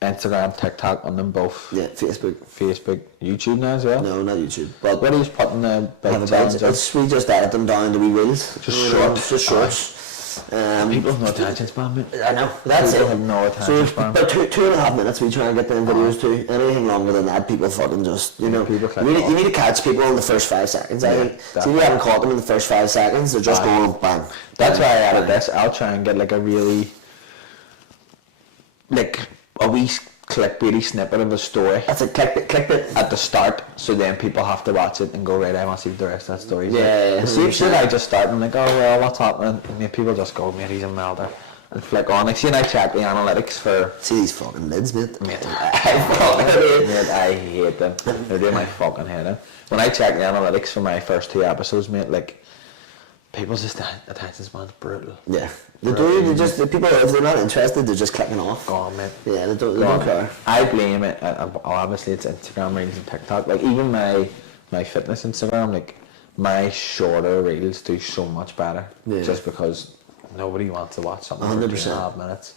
Instagram, TikTok, on them both. Yeah, Facebook, YouTube now as well. No, not YouTube. But what are you putting the big it's we just edit them down to wee reels. Just shorts. Just shorts. People have no attention span, mate. I know, that's people it. have no attention span. But 2.5 minutes we try and get them videos to. Anything longer than that, people fucking just, you people you need to catch people in the first 5 seconds. I think. See, if you haven't caught them in the first 5 seconds, they're just going bang. That's why I added this. I'll try and get like a really, like a wee clickbaity snippet of a story. That's a clickbait at the start, so then people have to watch it and go, right, I want to see the rest of that story. Yeah. See, should I just start and like, oh well, what's happening? And then people just go, mate, he's a melter, and flick on. Like, see, and I check the analytics for. See these fucking lids, mate. Mate, I hate them. They're doing my fucking head in. When I check the analytics for my first 2 episodes, mate, like, people's just attention span's brutal. Yeah. They do, the people, if they're not interested, they're just clicking off. Go on, mate. Yeah, they don't care. I blame it, obviously it's Instagram Reels and TikTok. Like, even my fitness Instagram, like, my shorter Reels do so much better. Yeah. Just because nobody wants to watch something 100%. For 2.5 minutes.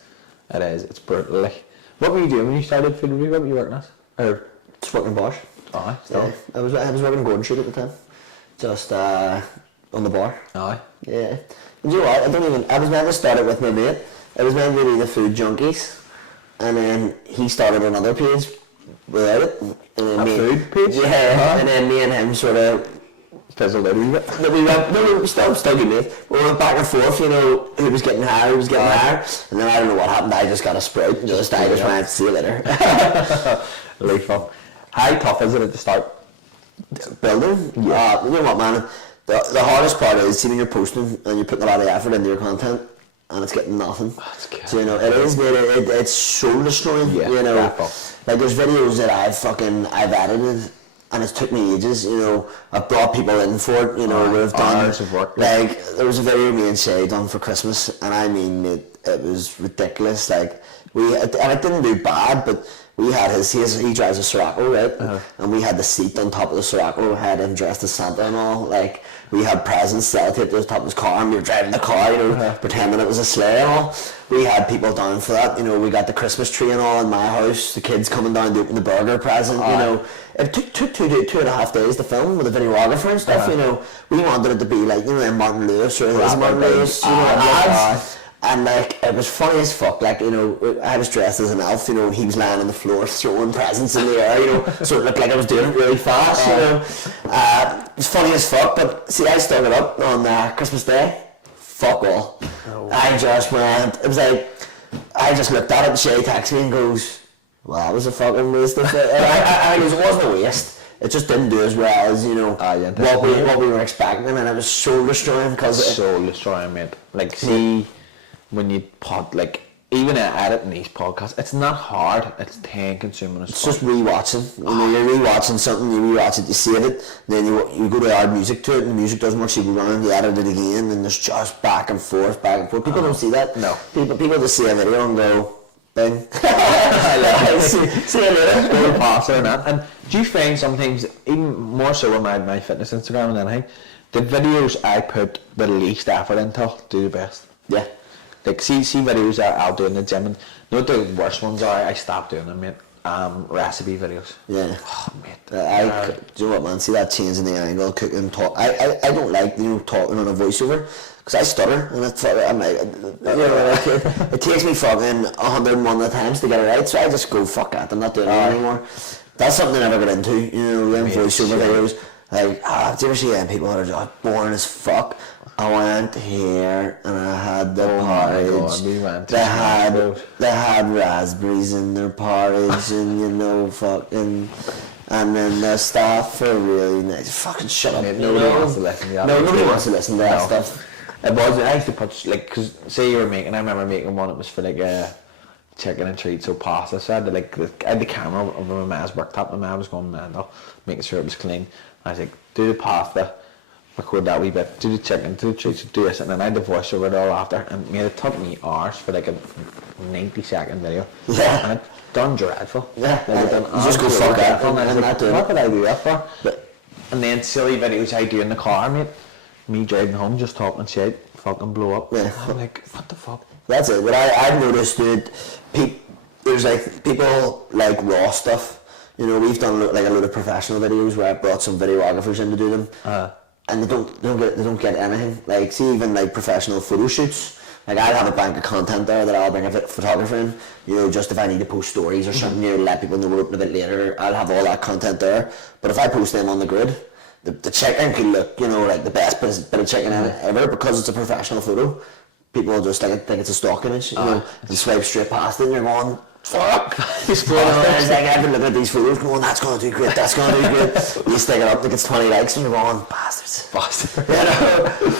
It's brutal. Like, what were you doing when you started food review? What were you working at? Or just working Bosch. Aye, still. Yeah. I was working Gordon Street at the time. Just on the bar. Aye. Yeah. And you know what? I was meant to start it with my mate. It was meant to be the Food Junkies. And then he started another page without it. And then food page? Yeah. And then me and him sort of fizzled out a wee bit. We still good mate. We went back and forth, you know, who was getting higher, And then I don't know what happened. I just got a sprout and just went, see you later. Really fun. How tough is it at the start? Building? Yeah. You know what, man? The hardest part is, see, when you're posting and you're putting a lot of effort into your content and it's getting nothing. So, you know, it is, mate, it's soul destroying, you know. Like, there's videos that I've edited and it's took me ages, you know. I've brought people in for it, you know, we've done, like, there was a video me and Shay done for Christmas, and I mean, it was ridiculous, like, and it didn't do bad, but we had he drives a Sirocco, right? And we had the seat on top of the Sirocco, had him dressed as Santa and all, like, we had presents sellotaped to the top of his car, and we were driving the car, you know, pretending it was a sleigh and all. We had people down for that, you know, we got the Christmas tree and all in my house, the kids coming down to open the burger present, you know. It took 2.5 days to film with a videographer and stuff, you know. We wanted it to be like, you know, Martin Lewis or his Martin Lewis, you know, ads. And like, it was funny as fuck, like, you know, I was dressed as an elf, you know, he was lying on the floor throwing presents in the air, you know, so it looked like I was doing it really fast, you know. It was funny as fuck, but see, I stuck it up on Christmas Day, fuck all. I just went, it was like, I just looked at it and Shay texted me and goes, well, that was a fucking waste of it. And I goes, it wasn't a waste. It just didn't do as well as, you know, what we were expecting, and it was soul destroying. Soul destroying, mate. Like, see, when you put, like, even editing these podcasts, it's not hard, it's time consuming. It's just rewatching. You know, you're rewatching something, you rewatch it, you save it, then you go to add music to it, and the music doesn't work, so you go around, you edit it again, and there's just back and forth. People don't see that. No. People just see a video and go, bing. See you later. Go past it and that. And do you find sometimes, even more so on my fitness Instagram and anything, the videos I put the least effort into do the best? Yeah. Like, see videos that I'll do in the gym, and you know what the worst ones are? I stopped doing them, mate. Recipe videos. Yeah. Oh, mate. Do you know what, man? See that change in the angle, cooking, talk. I don't like, you know, talking on a voiceover, because I stutter, and I'm like, you know, like, it takes me fucking 101 times to get it right, so I just go, fuck that, I'm not doing it anymore. That's something I never got into, you know, them voiceover videos. Like, do you ever see them people that are just boring as fuck? I went here and I had the porridge. They had raspberries in their porridge, and you know, fucking, and then the staff are really nice. Fucking shut up. Nobody wants to listen to that. No, nobody wants to listen to that stuff. I used to put, like, cause say you were making, I remember making one, it was for like a chicken and treats or pasta, so I had the camera over my ma's worktop, my ma was going mental, making sure it was clean. I was like, do the pasta, record that wee bit, do the chicken, do the treats, do this, and then I had the voice over it all after, and made it took me hours for like a 90-second video. Yeah. And it done dreadful. Yeah. Like, you just go fuck that. What did I do that for? And then silly videos I do in the car, mate. me driving home just talking shit, fucking blow up. Yeah. I'm like, what the fuck? That's it. But I've noticed that there's like people like raw stuff. You know, we've done like a load of professional videos where I brought some videographers in to do them, and they don't get anything. Like, see, even like professional photo shoots. Like, I'll have a bank of content there that I'll bring a photographer in. You know, just if I need to post stories or something, you know, let people know we're open a bit later. I'll have all that content there. But if I post them on the grid, the chicken could look, you know, like the best bit of chicken ever, because it's a professional photo. People will just think it's a stock image, you know, and swipe straight past it, and you're going, fuck. It's like, I've been looking at these photos going, that's going to do great, that's going to do great. You stick it up, like it's 20 likes, and you're going, bastards. You know?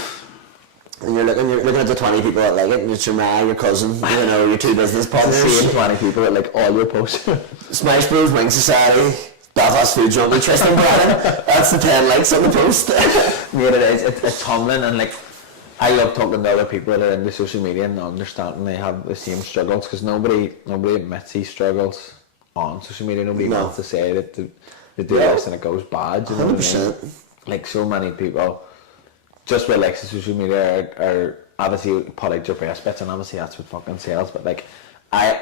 And you're looking at the 20 people that like it, and it's your ma, your cousin, you know, your two business partners. Seeing 20 people that like all your posts. Smash Bros, Wing Society, Belfast Food Junkie, Tristan, Brennan. That's the 10 likes on the post. Mate, it is. It's humbling, and like, I love talking to other people that are into social media and understanding they have the same struggles, because nobody admits these struggles on social media. Nobody wants to say that they do this and it goes bad. You know 100%. what I mean? Like, so many people just with like social media are obviously put out your best bits, and obviously that's what fucking sells. But like, I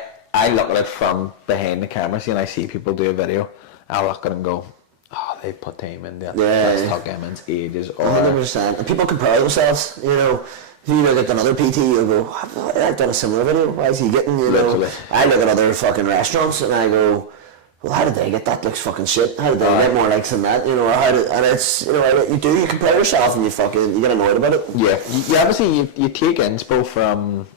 look at it from behind the camera, see, and I see people do a video, I look at it and go, oh, they put time in there. That's took him in ages. 100%. And people compare themselves, you know. If you look at another PT, you'll go, I've done a similar video, why is he getting, you know? Literally. I look at other fucking restaurants and I go, well, how did they get that? Looks fucking shit. How did they get more likes than that? You know, or and it's, you know, you compare yourself and you get annoyed about it. Yeah, you obviously you take inspo from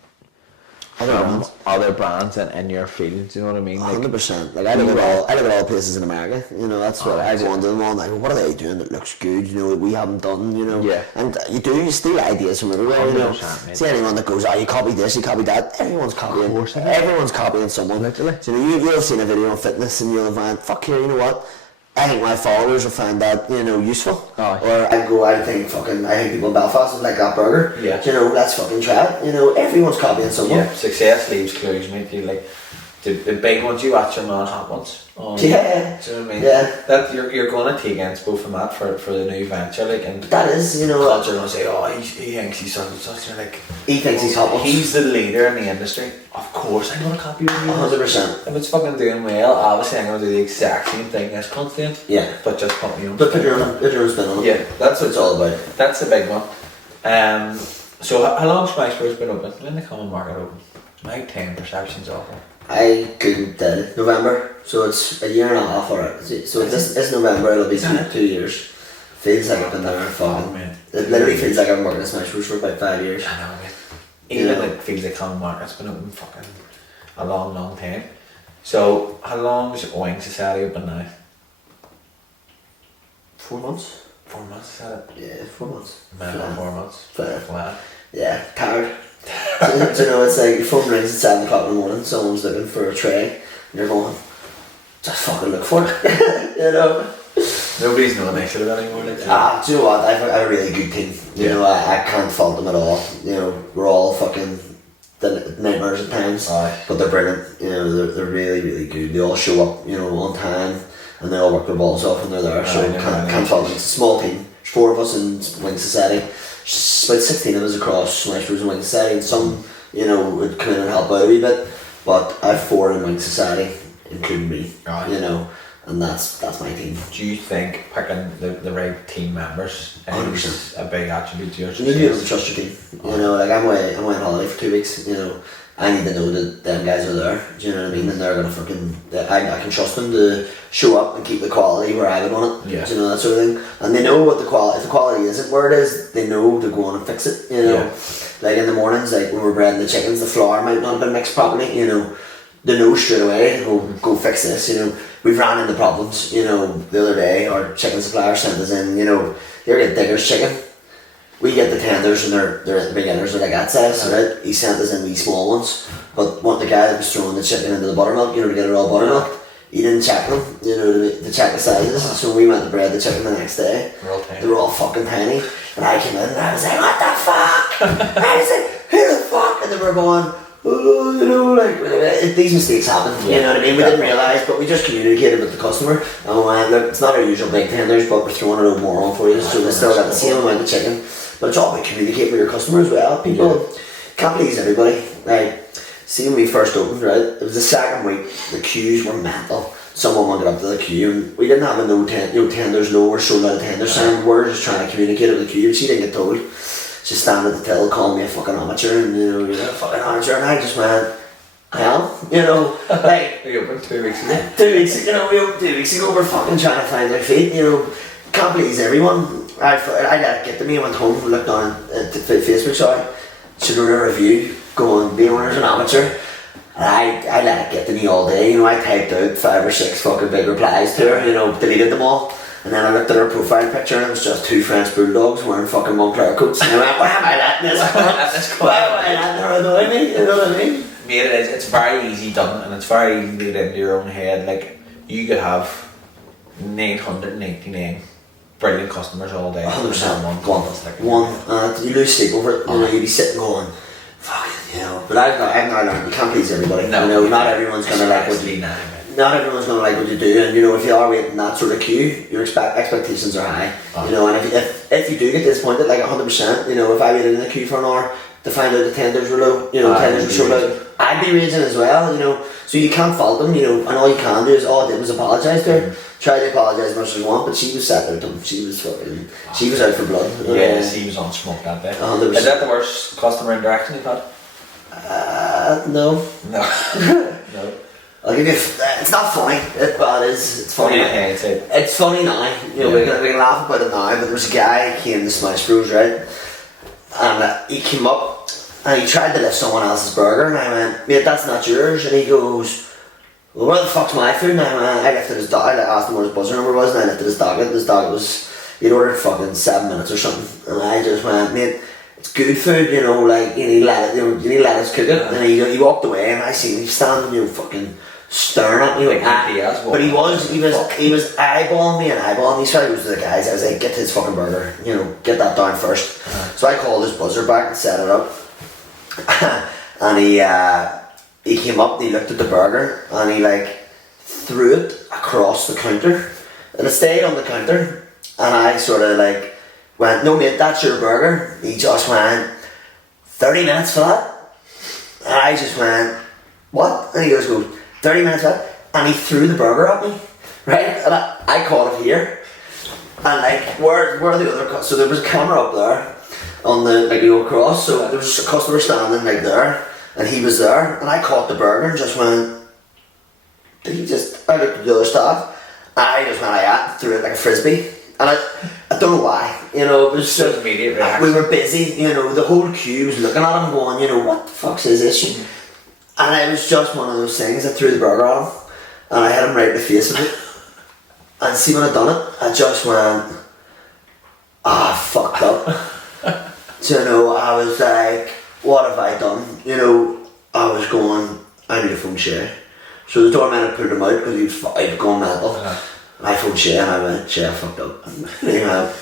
other brands and in your fields, you know what I mean? Like, 100%. Like, I look at all places in America, you know, that's what I go on to them all, like, what are they doing that looks good, you know, that we haven't done, you know? Yeah. And you steal ideas from everywhere, you know? Mate. See anyone that goes, you copied this, you copied that, everyone's copying someone. Literally. So, you know, you'll have seen a video on fitness and you'll have gone, fuck here, you know what? I think my followers will find that, you know, useful. Or I think people in Belfast would like that burger. Yeah. You know, let's fucking try it. You know, everyone's copying someone. Yeah, success leaves clues, mate. You like the big ones you watch, are non-hot ones. Yeah. Do you know what I mean? Yeah. That you're going to take inspo from that for the new venture, like, and that is, you know, clubs are going to say, he thinks he's such and such. You're like, he thinks he's hot ones. He's the leader in the industry. Of course, I'm going to copy you. 100%. If it's fucking doing well, obviously I'm going to do the exact same thing as content. Yeah. But just put me on. But put your own spin on it. Yeah, that's what it's all about. That's the big one. So how long has Spiceberry's been open? When the common market open? My 10 perceptions awful. I couldn't tell you. November, so it's a year and a half already. So this November it'll be 2 years. Feels like I've been there fucking. It literally feels like I've been working at Smash Bros for about 5 years. I know, mate. Even it feels like common market's been open fucking a long time. So how long is Wing Society open now? 4 months. 4 months, is that it? Yeah, 4 months. Man, 4 months. Fair. Yeah, tired. So, you know, it's like your phone rings at 7 o'clock in the morning, someone's looking for a tray, and you're going, just fucking look for it, you know? Nobody's knowing they should have anymore. Like, do you know what? I have a really good team. You know, I can't fault them at all. You know, we're all fucking the nightmares at times, but they're brilliant. You know, they're really, really good. They all show up, you know, on time, and they all work their balls off when they're there. So can't fault them. It's a small team. There's 4 of us in Wing Society. About 16 of us across Smash Bros and Wing Society, and some, you know, would come in and help out a wee bit. But I have 4 in Wing Society, including me. You know. And that's my team. Do you think picking the right team members is a big attribute to your success? You need to be able to trust your team. You know, like I'm away on holiday for 2 weeks, you know, I need to know that them guys are there, do you know what I mean? And they're gonna fucking, I can trust them to show up and keep the quality where I would want it, do you know, that sort of thing. And they know what the quality, if the quality isn't where it is, they know to go on and fix it, you know. Like in the mornings, like when we're breading the chickens, the flour might not have been mixed properly, you know. They know straight away to go fix this, you know. We've ran into problems, you know, the other day. Our chicken supplier sent us in, you know, they get Digger's chicken. We get the tenders and they're the beginners, they're like that size, right? He sent us in these small ones, but the guy that was throwing the chicken into the buttermilk, you know, to get it all buttermilk, he didn't check them, you know, to check the sizes. So we went to bread the chicken the next day. They were all fucking tiny. And I came in and I was like, what the fuck? I was like, who the fuck? And they were going, oh, you know, like, these mistakes happen, you know what I mean? We didn't realise, but we just communicated with the customer and we went, look, it's not our usual big tenders, but we're throwing a little more on for you, so we still got the same amount of chicken, but it's all about communicating with your customer as well. People can't please everybody. Like, see when we first opened, right? It was the second week. The queues were mental. Someone went up to the queue, and we didn't have a no tenders, no, we're sold out of tenders sign. We're just trying to communicate with the queue. She didn't get told. She stand at the till, call me a fucking amateur, and you're a fucking amateur, and I just went, I am, like. We opened 2 weeks ago. 2 weeks ago, we opened 2 weeks ago. We're fucking trying to find our feet, Can't please everyone. I let it get to me. I went home, looked on at Facebook, should wrote a review going, the owner's an amateur. And I let it get to me all day. I typed out 5 or 6 fucking big replies to her, deleted them all. And then I looked at her profile picture and it was just 2 French bulldogs wearing fucking Montclair coats. And I went, why am I letting this? Why am I letting her annoy me? You know what I mean? Mate, it's very easy done, and it's very easy to get into your own head. Like, you could have 999 brilliant customers all day. 100%. One. You lose sleep over it. You'd be sitting going, fucking, But I've not learned. You can't please everybody. No, not everyone's gonna like what you. Not everyone's gonna like what you do, and if you are waiting that sort of queue, your expectations are high. And if you do get disappointed, like 100%, if I waited in the queue for an hour to find out the tenders were low, tenders were sold out, I'd be raging as well, So you can't fault them, and all you can do is, all I did was apologise to her. Try to apologise as much as you want, but she was sat there dumb. She was out for blood. Yeah, she was on smoke that day. 100%. Is that the worst customer interaction you've had? No. No. No. I'll give you. It's not funny. It's funny. Yeah, it's funny now. We can laugh about it now. But there was a guy who came to Smash Bros, right? And he came up and he tried to lift someone else's burger, and I went, mate, that's not yours. And he goes, well, where the fuck's my food? And I lifted his dog. I asked him what his buzzer number was, and I lifted his dog. His dog was, he'd ordered fucking 7 minutes or something, and I just went, mate, it's good food, like you need to let us cook it. And he walked away, and I seen him standing, fucking staring at me like but he was eyeballing me. He started to go to the guys. I was like, get his fucking burger, get that down first. So I called his buzzer back and set it up. And he came up and he looked at the burger and he threw it across the counter, and it stayed on the counter. And I sort of went, no mate, that's your burger. He just went, 30 minutes for that? And I just went, what? And he goes, 30 minutes for that? And he threw the burger at me, right? And I caught it here. And where are the other, so there was a camera up there on the, across, so there was a customer standing there, and he was there, and I caught the burger and just went, I looked at the other staff, and I just went, threw it like a frisbee. And I don't know why, it was just immediate reaction. We were busy, the whole queue was looking at him going, what the fuck is this? And it was just one of those things. I threw the burger at him, and I hit him right in the face with it. And see, when I done it, I just went, fucked up. So, I was like, what have I done? I was going, I need a phone share. So the doorman had pulled him out because he was going mental. I phoned Shay and I went, Shay, I fucked up.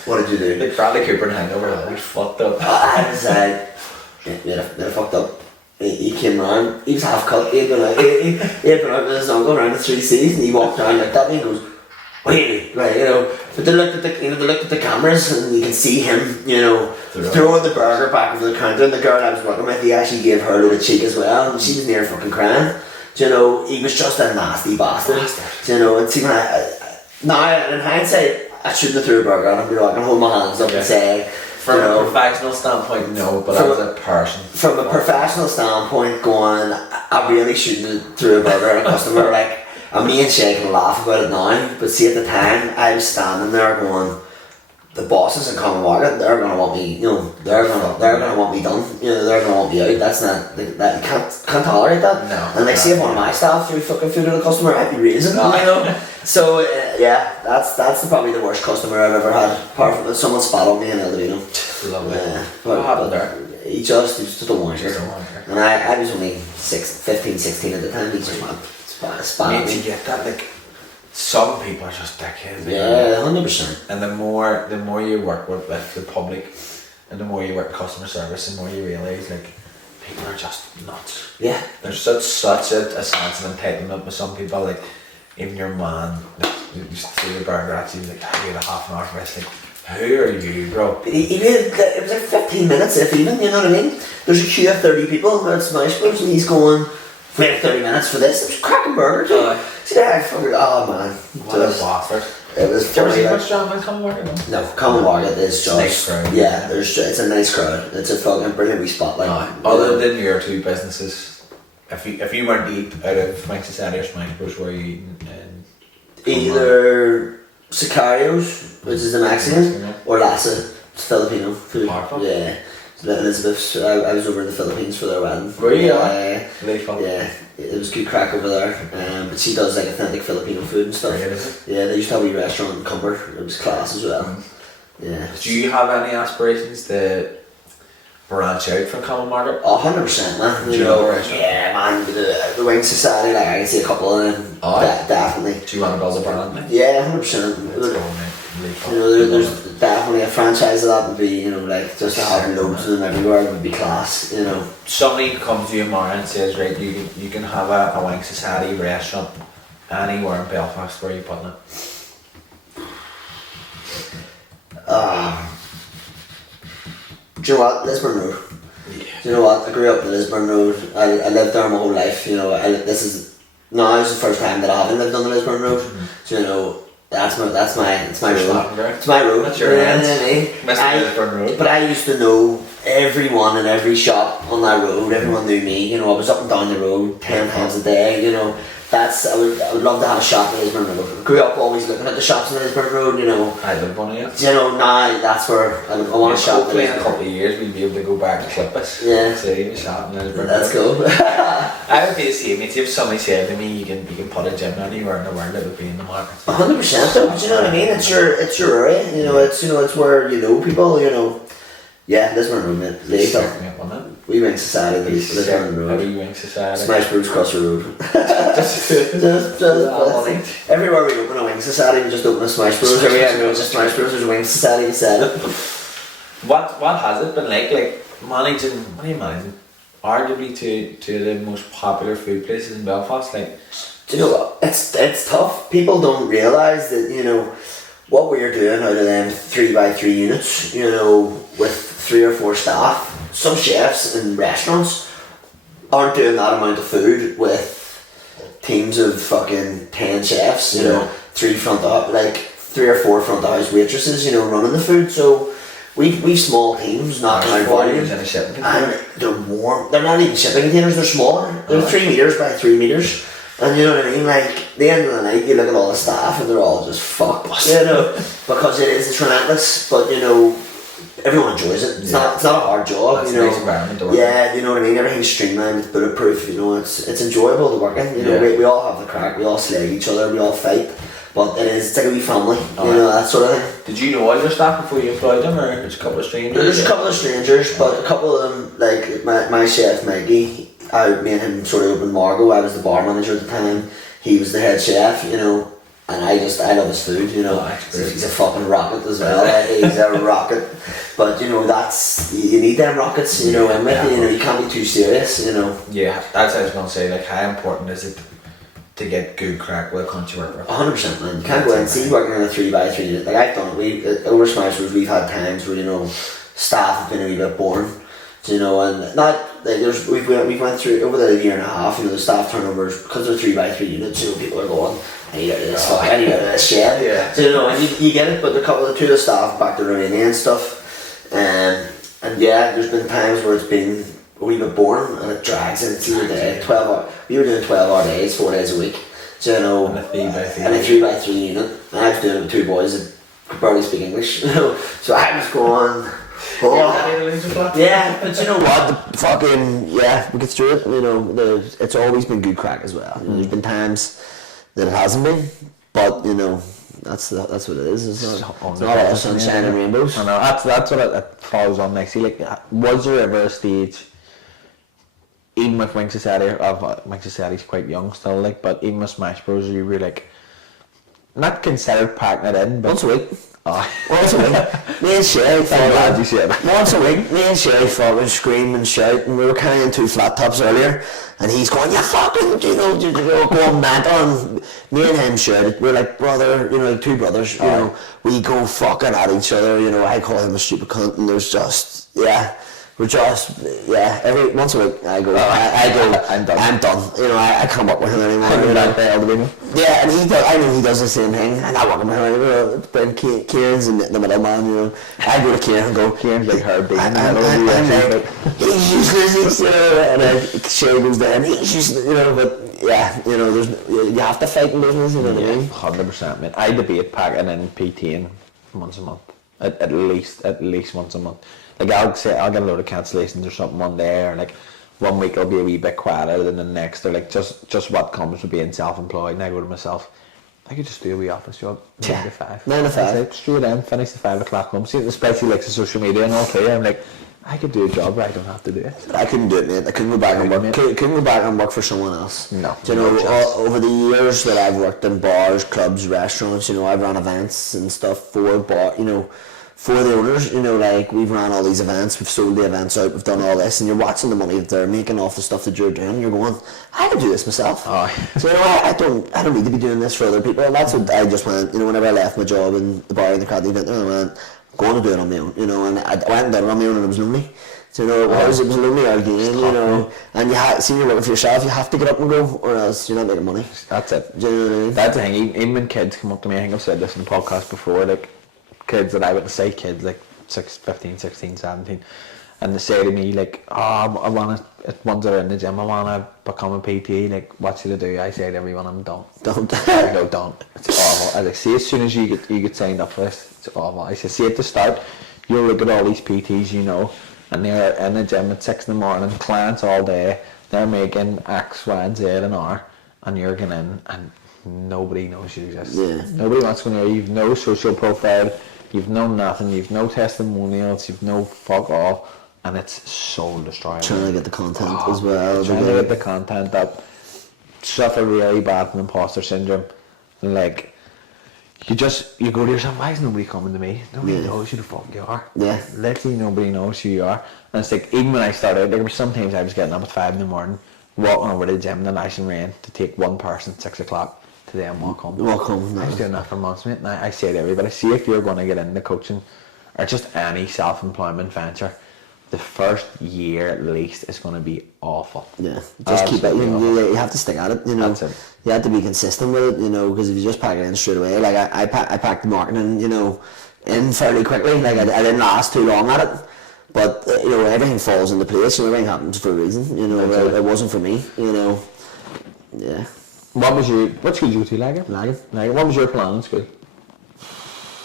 What did you do? Like Bradley Cooper and Hangover, I was fucked up. I was like, yeah, fucked up. He came round, he was half cut, he had been out with his uncle around the 3Cs, and he walked around like that and he goes, what do you do? But they looked at the cameras and you can see him, throwing the burger back over the counter, and the girl I was working with, he actually gave her a load of cheek as well, and she was near fucking crying. He was just a nasty bastard. And see, now, in hindsight, I shouldn't have threw a burger at him. I can hold my hands up and say, from a professional standpoint, no, but as a person. From a professional standpoint, going, I really shouldn't have threw a burger at a customer. And me and Shay can laugh about it now, but see, at the time, I was standing there going, the bosses in Common Market, they're going to want me, they're going to want me done, they're going to want me out. That's not, that you can't tolerate that. No. And see if one of my staff threw fucking food at a customer, I'd be raising. So that's probably the worst customer I've ever had, apart from someone spat on me in El Dorado. Lovely. What happened there? He was just a wanker. And I was only 15, 16 at the time. He just spat on me. You get that, some people are just dickheads. Yeah, 100%. And the more you work with the public, and the more you work customer service, the more you realise people are just nuts. Yeah. There's such a sense of entitlement with some people. Even your man, you see the burger at you, I had a half an hour for this. Who are you, bro? It was like 15 minutes, if even, you know what I mean? There's a queue of 30 people at Smash Bros, and he's going, wait 30 minutes for this. It was a cracking burger, too. See that? I fucking, oh man. What a bastard. It was Did you ever funny, see like, much drama in Common Market? no, Common Market is just, nice crowd. yeah, it's a nice crowd. It's a fucking brilliant wee spotlight. Other than your two businesses, if you weren't eat out of Mike Society or Smash Bros, were you eating in Either Sicarios, which is the Mexican, or Lassa, it's Filipino food. Powerful. Yeah. Elizabeth's, I was over in the Philippines for their wedding. Were you? Really fun. Yeah, it was good crack over there. But she does like authentic Filipino food and stuff. Really, is it? Yeah, they used to have a wee restaurant in Cumber. It was class as well. Yeah. Do you have any aspirations to branch out from Common Market? 100%, man. Do you know a restaurant? Yeah, man. The Wing Society, like I can see a couple of them. Definitely. Do you want to build a brand? Like? Yeah, 100%. Let's go, mate. You know, there's definitely a franchise of that would be, you know, like just to have loads of them everywhere would be class, you know. Somebody comes to you tomorrow and says, right, you can have a Wing Society restaurant anywhere in Belfast. Where are you putting it? Do you know what? Lisburn Road. Yeah. Do you know what? I grew up in Lisburn Road. I lived there my whole life, you know. This is the first time that I haven't lived on the Lisburn Road. So, you know, it's my road. It's my road. That's your end. Mr. Lisburn Road. But I used to know everyone in every shop on that road. Everyone knew me. You know, I was up and down the road 10 times a day. You know, I would love to have a shop in Lisburn Road. I grew up always looking at the shops in Lisburn Road. You know, I live on it. you know, now that's where I want to shop. Hopefully in a couple of years we'll be able to go back to Clippus. Yeah. See the shop in Lisburn. That's cool. I would be the same. If somebody said to me, you can put a gym anywhere in the world, it would be in the market. 100% though, but you know what I mean? It's your area, you know, it's where you know people, you know. Yeah, Lisburn Road, mate. Later. We Wing Society, Lisburn Road. We Wing Society. Smash Bros cross the road. just everywhere we open a Wing Society, we just open a Smash Bros. Everywhere we open a Smash Bros, there's a Wing Society beside it. What has it been like managing, what are you managing? Arguably to the most popular food places in Belfast, like. Do you know what? It's tough. People don't realise that, you know, what we're doing out of them 3x3 units, you know, with 3 or 4 staff. Some chefs in restaurants aren't doing that amount of food with teams of fucking 10 chefs, you know, 3 or 4 front of house waitresses, you know, running the food. So we've small teams knocking out volume, and they're warm. They're not even shipping containers. They're smaller. They're 3 meters by 3 meters. And you know what I mean? Like, at the end of the night, you look at all the staff and they're all just fucked, you know, because it's relentless, but you know, everyone enjoys it. It's not a hard job, it's you know. a nice environment. Yeah, you know what I mean? Everything's streamlined, it's bulletproof, you know, it's enjoyable to work in. You know, we all have the crack, we all slag each other, we all fight, but it's like a wee family, you know, that sort of thing. Did you know all your staff before you employed them, or just a couple of strangers? There's a couple of strangers, but a couple of them, like my chef Mikey, me and him sort of opened Margot. I was the bar manager at the time. He was the head chef, you know, and I love his food, you know. He's a fucking rocket as well. He's a rocket, but you know, you need them rockets, you know. And you know, you can't be too serious, you know. Yeah, that's what I was gonna say. Like, how important is it to get good crack with a country worker? 100%, man. You can't go and see working in a 3x3 unit. Like I've done it. Over Smash Bros, we've had times where, you know, staff have been a wee bit boring. You know, and not like we went through over the year and a half. You know, the staff turnovers because they're 3x3 units. You know, people are going, I need out of this. I need out of this shed. Yeah. So you know, and you get it. But two of the staff back to Romania and stuff, and yeah, there's been times where it's been a wee bit boring and it drags into the day. 12 hour. We were doing 12-hour days, 4 days a week. So you know, and a 3x3 unit, and I was doing it with 2 boys that could barely speak English. You know, so I was going. Oh, yeah, but you know what? We get through it. You know, it's always been good crack as well. You know, there's been times that it hasn't been, but you know, that's what it is. It's not all sunshine and rainbows. I know that's what it follows on next. Like, was there ever a stage, even with Wing Society, Wing Society's quite young still, like, but even with Smash Bros, you were like, not considered packing it in, but Once a week. oh. Once a week. Me and Sherry glad you said that. once a week, me and Sherry fucking scream and shout, and we were carrying 2 flat tops earlier, and he's going, you fucking, going mental, and me and him shouted, we're like brother, like 2 brothers, you know, we go fucking at each other, I call him a stupid cunt, and there's just, every once a week I go, I'm done. I can't work with him anymore. Yeah, and I know he does the same thing. I'm not working with him anymore. But Kieran's in the middleman, I go to Kieran and go, Kieran's like her being he's useless, and then Shay goes down, he's useless, but you have to fight in business, you know what I mean? 100%, mate. I debate packing in PT once a month. At least once a month. Like I'll get a load of cancellations or something one day, or like 1 week I'll be a wee bit quieter than the next, or like just what comes with being self-employed. And I go to myself, I could just do a wee office job, 9 to 5. 9 to 5. Straight in, finish at 5 o'clock home. See, especially like the social media and all too. I'm like, I could do a job where I don't have to do it. I couldn't do it, mate. I couldn't go back and work. Couldn't go back and work for someone else. No. Over the years that I've worked in bars, clubs, restaurants, I've run events and stuff for for the owners, like we've ran all these events, we've sold the events out, we've done all this, and you're watching the money that they're making off the stuff that you're doing, and you're going, I can do this myself. So I don't need to be doing this for other people. And that's what I just went, whenever I left my job in the bar in the Cradley event, I went, I'm going to do it on my own, and I went and did it on my own, and it was lonely. So it was lonely again, and you're working for yourself, you have to get up and go, or else you're not making money. That's it. Do you know what I mean? That's the thing. Even when kids come up to me, I think I've said this in the podcast before, like kids that I would say kids like 15, 16, 17, and they say to me like, I want to, ones that are in the gym, I want to become a PT, like what should I do? I say to everyone, I'm done. Don't. No, don't. It's awful. I like, see, as soon as you get signed up for this, it's awful. I say, see at the start, you'll look at all these PTs, and they're in the gym at 6 in the morning, clients all day, they're making X, Y, and Z an hour, and you're going in and nobody knows you exist. Yeah. Nobody wants to know you. You've no social profile, you've no nothing, you've no testimonials, you've no fuck all, and it's soul destroying. Trying to get the content as well. Trying to get the content up. Suffer really bad from imposter syndrome. Like, you go to yourself, why is nobody coming to me? Nobody knows who the fuck you are. Yeah. Literally nobody knows who you are. And it's like, even when I started, there were sometimes I was getting up at 5 in the morning, walking over to the gym in the nice and rain to take one person at 6 o'clock to then walk home. Walk home. I was doing that for months, mate. And I say to everybody, see if you're going to get into coaching or just any self-employment venture, the first year at least is going to be awful. Yeah, just keep it. You have to stick at it. That's it. You have to be consistent with it. Because if you just pack it in straight away, like I packed the marketing, in fairly quickly. Like I didn't last too long at it, but everything falls into place. Everything happens for a reason. It wasn't for me. Yeah. What school did you go to, Lagan? Lagan. What was your plan in school?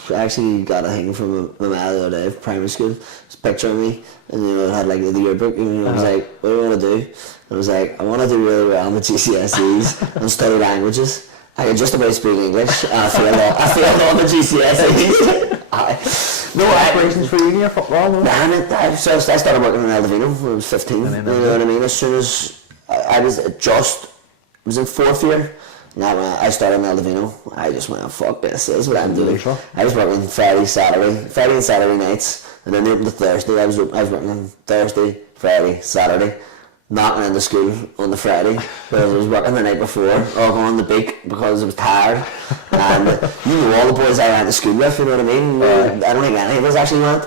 I actually got a thing from my mother the other day, primary school. It's a picture of me, and it had like the yearbook, and I was like, what do you want to do? And I was like, I want to do really well in the GCSEs and study languages. I can just about speak English, and I failed all the GCSEs. No aspirations for uni or football? No? Nah, so I started working in Eldavino when I was 15, you know what I mean? As soon as I was in 4th year, now I started in Eldavino, I just went, fuck this is what I'm doing. I was working Friday and Saturday nights, and then open to Thursday. I was working on Thursday, Friday, Saturday, not going into school on the Friday because I was working the night before, or going on the beak because I was tired. And all the boys I went to school with, you know what I mean? I don't think any of us actually went.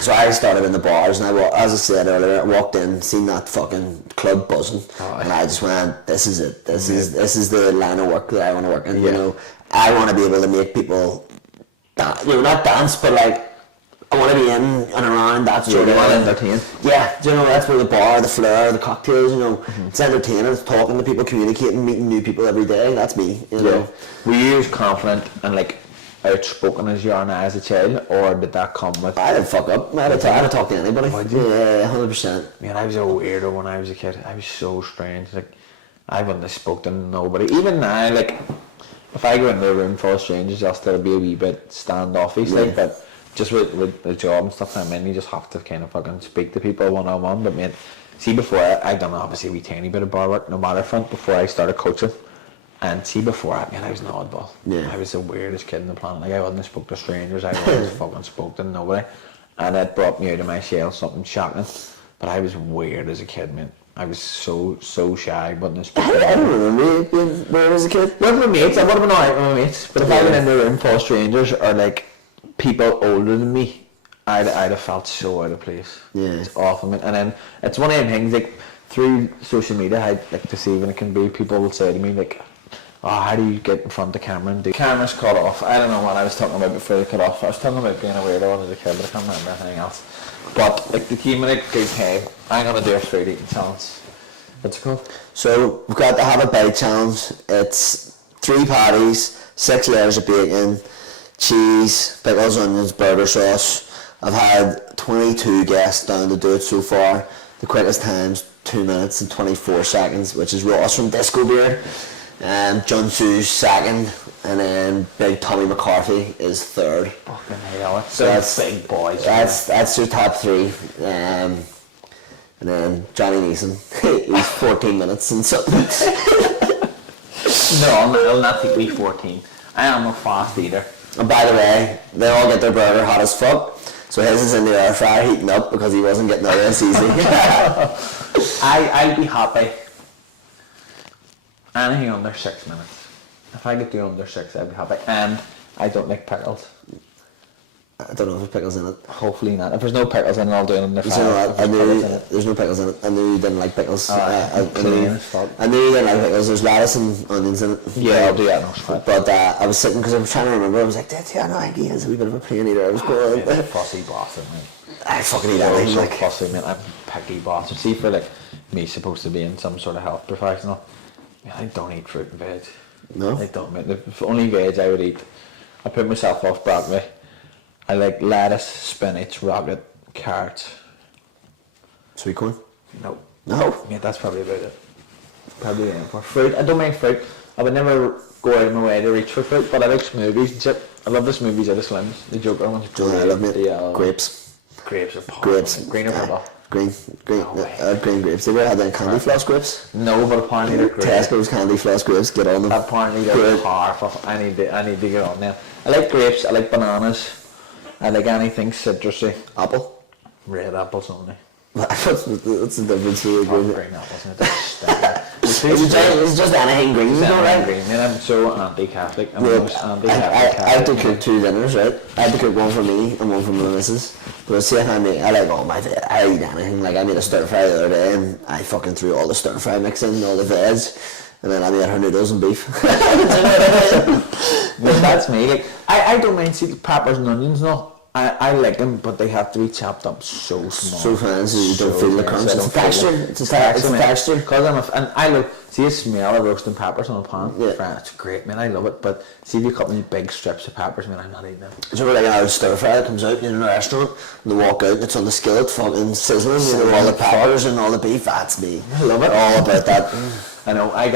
So I started in the bars, and as I said earlier, I walked in, seen that fucking club buzzing, and I just went, this is it. This is the line of work that I want to work in. I want to be able to make people, not dance, but like, I want to be in and around that sort of. You want to entertain? Yeah, that's where the bar, the flair, the cocktails, it's entertaining, it's talking to people, communicating, meeting new people every day. That's me, Were you as confident and like outspoken as you are now as a child, or did that come with? I didn't fuck up. I had to talk to anybody. Yeah, 100%. Man, I was a weirdo when I was a kid. I was so strange. Like, I wouldn't have spoken to nobody. Even now, like, if I go into a room full of strangers, I'll still be a wee bit standoffish, like, but just with the job and stuff I'm in, you just have to kind of fucking speak to people one-on-one. But man, see, before I'd done obviously a wee tiny bit of bar work, no matter front, before I started coaching, And see, before that, man, I was an oddball. Yeah. I was the weirdest kid on the planet. Like, I wouldn't have spoke to strangers. I wouldn't have fucking spoke to nobody. And it brought me out of my shell, something shocking. But I was weird as a kid, man. I was so shy, wouldn't have spoken. I don't remember you being weird as a kid. With my mates, I would have been alright with my mates. But if I went into a room full of strangers or like people older than me, I'd have felt so out of place. Yeah. It's awful, man. And then it's one of them things, like, through social media, I'd like to see when it can be, people will say to me, like, oh, how do you get in front of the camera and do... Camera's cut off. I don't know what I was talking about before they cut off. I was talking about being a weirdo as a kid, but I can't remember anything else. But, like, the team, like, goes, hey, I'm going to do a food eating challenge. What's it called? So we've got the Have a Bite challenge. It's 3 patties, 6 layers of bacon, cheese, pickles, onions, burger sauce. I've had 22 guests down to do it so far. The quickest time's 2 minutes and 24 seconds, which is Ross from Disco Beer. John Sue's second, and then Big Tommy McCarthy is third. Fucking hell, So that's big boys. That's your top 3. And then Johnny Neeson, he's 14 minutes and something. No, it'll not take me 14. I am not fast either. And by the way, they all get their burger hot as fuck. So his is in the air fryer heating up because he wasn't getting out as easy. I'll be happy. Anything under 6 minutes. If I could do under 6, I'd be happy. And I don't like pickles. I don't know if there's pickles in it. Hopefully not. If there's no pickles in it, I'll do it in the There's fire. no pickles in it. I knew you didn't like pickles. I clean as fuck. knew you didn't like pickles. There's lettuce and onions in it. Yeah, I'll do that. No sweat. But I was sitting because I was trying to remember. I was like, "Did I know he is a wee bit of a plain eater?" I was going. I'm a fussy bastard, man. I fucking eat I'm everything. so Like, fussy, man. I'm a picky bastard. See, for like me supposed to be in some sort of health professional, man, I don't eat fruit and veg. no. I don't, man. The only veg I would eat, I put myself off broccoli. I like lettuce, spinach, rocket, carrots. Sweet corn. No. No. Yeah, that's probably about it. Probably it. For fruit, I don't mind fruit. I would never go out of my way to reach for fruit, but I like smoothies and shit. I love the smoothies out of Slims. The Joker ones. I love it. The, Grapes. Grapes are powerful. Grapes. Green or purple? Green. No way. Green grapes. Have you ever had them candy floss grapes? No, but apparently they're great. Tesco's candy floss grapes. Get on them. Apparently they're Great. powerful. I need to get on them. I like grapes. I like bananas. I like anything citrusy. Apple. Red apples only. What's the difference between green? Green apples. And it's It's just anything green, you know, right? green. Man, I'm so anti-Catholic. I'm the Yeah, most I anti-Catholic. had to cook 2 dinners, right? I had to cook one for me and one for my missus. But see, I like all my veg. I eat anything. Like I made a stir fry the other day and I fucking threw all the stir fry mix in, all the veg, and then I made her noodles and beef. But that's me. Like I don't mind see peppers and onions. No, I like them, but they have to be chopped up so small. So fine, so you don't feel the crunch. It's a texture. It's a texture. Because and I love see the smell of roasting peppers on a pan. Yeah. It's great, man. I love it. But see if you cut me big strips of peppers, man, I'm not eating them. It's like an old stir fry that comes out in a restaurant and they walk out and it's on the skillet fucking sizzling, you know, all the peppers and all the beef. That's me. I love it. All about that. I know. I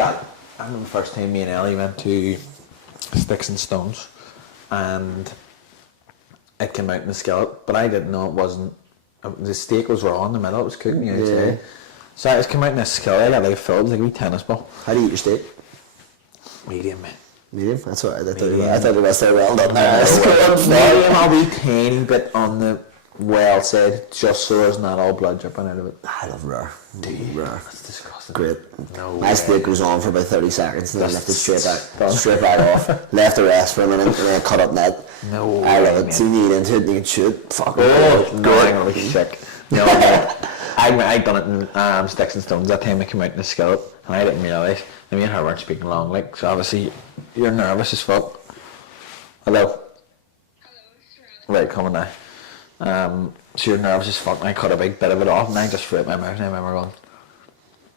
remember the first time me and Ellie went to Sticks and Stones, and it came out in the skillet, but I didn't know it wasn't. The steak was raw in the middle. It was cooking outside. Yeah. So it came out in a skillet. I got like a filled like a wee tennis ball. How do you eat your steak? Medium, man. Medium? That's what I thought. Medium. I thought it was so well done. Medium, a wee tiny bit on the well side, just so there's not all blood dripping out of it. I love rare. Rare. That's disgusting. Great. No My way. steak goes on for about 30 seconds and then left it straight Done. back off. Left the rest for a minute and then cut up net. No I love way, it. man. So you need into it and you can shoot. Fucking Oh, good. no, I'm gonna be sick. No, man. I done it in Sticks and Stones that time. I came out in the skillet and I didn't realise. I mean, her weren't speaking long, like, so obviously you're nervous as fuck. Hello. Right, coming now. So you're nervous as fuck and I cut a big bit of it off and I just threw it in my mouth and I remember going,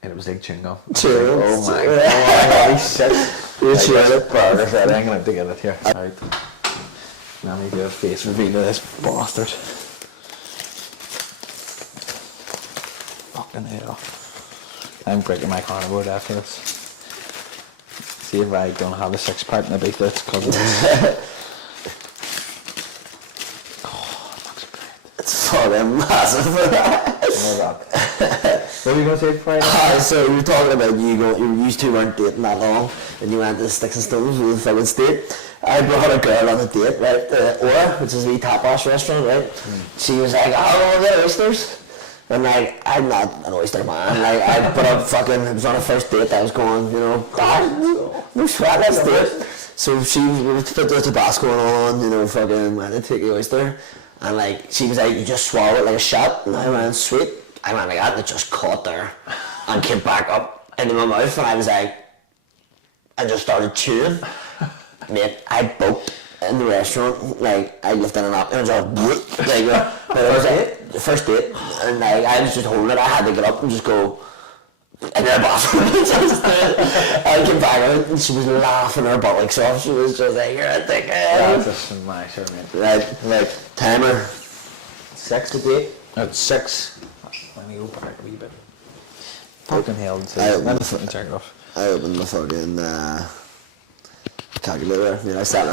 and it was like chewing gum. Cheers. Oh my god, he's sick. You're Like, cheering. this burger set, I'm gonna have to get it here. Right. Now I need to do a face reveal of this bastard. Fucking hell. I'm breaking my carnivore after this. See if I don't have a 6-pack in the beef, that's because of this. Oh, it looks great. It's fucking massive. Oh my god. What are you going to say before I So you were talking about you used two weren't dating that long, and you went to the Sticks and Stones with the fucking state. I brought a girl on a date, right? Aura, which is a wee tapas restaurant, right? She was like, "Oh, I'll get oysters." And like, I'm not an oyster man. Like, I put up fucking. It was on a first date. I was going, God, no sweat, let's do it. So she put the Tabasco on, fucking went to take the oyster, and like she was like, "You just swallow it like a shot," and I went, "Sweet." I went like that, and it just caught there, and came back up into my mouth, and I was like, I just started chewing. Mate, I booked in the restaurant, like I lifted an up and it was just like, but it was like the first date, and like I was just holding it. I had to get up and just go in the bathroom. I came back out and she was laughing her buttocks off. She was just like, "You're a dickhead." That's a smasher, mate. Right, timer. 6 to date? At 6. Let me go back a wee bit. Fucking hell, let me fucking check it off. I opened my fucking calculator. I set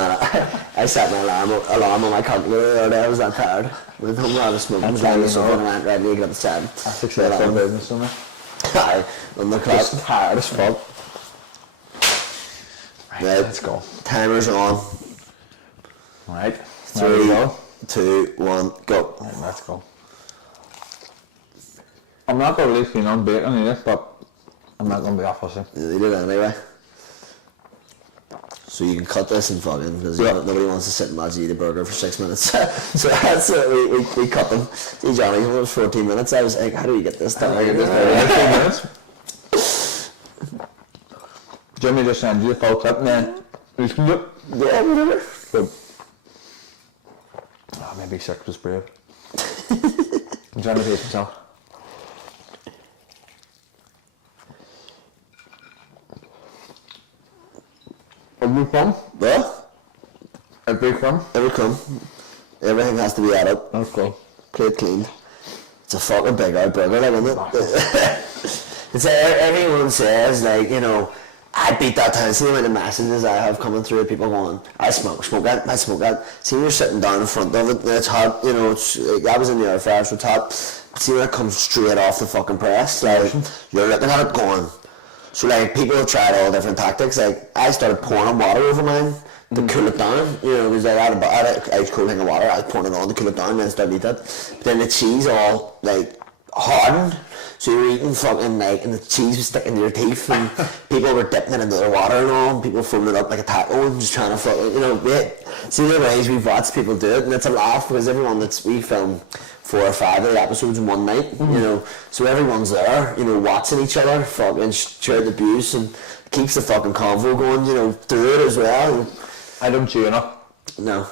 my alarm on my calculator the other day. I was that tired. Went home out of smoking. Was lying on the sofa and went ready to get up at 7. That's successful business, isn't it? Aye, on the clock. Just tired as fuck. Right, let's go. Timer's on. Right. 3, 2, 1, go. Right, let's go. I'm not going to really keen on bacon either, but I'm not going to be off fussy. You need it anyway. So you can cut this and fucking, because nobody wants to sit and watch you eat a burger for 6 minutes. So that's it, we cut them. See, Johnny, it was 14 minutes. I was like, how do we get this done? 15 minutes. Jimmy just sends you the full clip and then you can do it. Yeah, whatever. Good. Oh, maybe 6 was brave. I'm trying to taste myself. Every crumb? What? Every crumb? Every crumb. Everything has to be added. Let's go. Plate cleaned. It's a fucking big old burger, like, isn't it? It's everyone says, like, I beat that time. See the amount of messages I have coming through, people going, I smoke that, I smoke that. See when you're sitting down in front of it and it's hot, it's like, I was in the air fryer, so it's hot. See when it comes straight off the fucking press, like, you're looking at it going. So like, people have tried all different tactics. Like, I started pouring water over mine to cool it down, because I had a ice cold thing of water. I was pouring it on to cool it down and then started eating it. But then the cheese all, like, hardened. So you were eating fucking, like, and the cheese was sticking to your teeth, and people were dipping it into their water and all, and people folding it up like a taco and just trying to fucking, see the ways we've watched people do it, and it's a laugh because everyone we film 4 or 5 of the episodes in one night, so everyone's there, watching each other, fucking share the abuse, and keeps the fucking convo going, through it as well. I don't chew enough. No.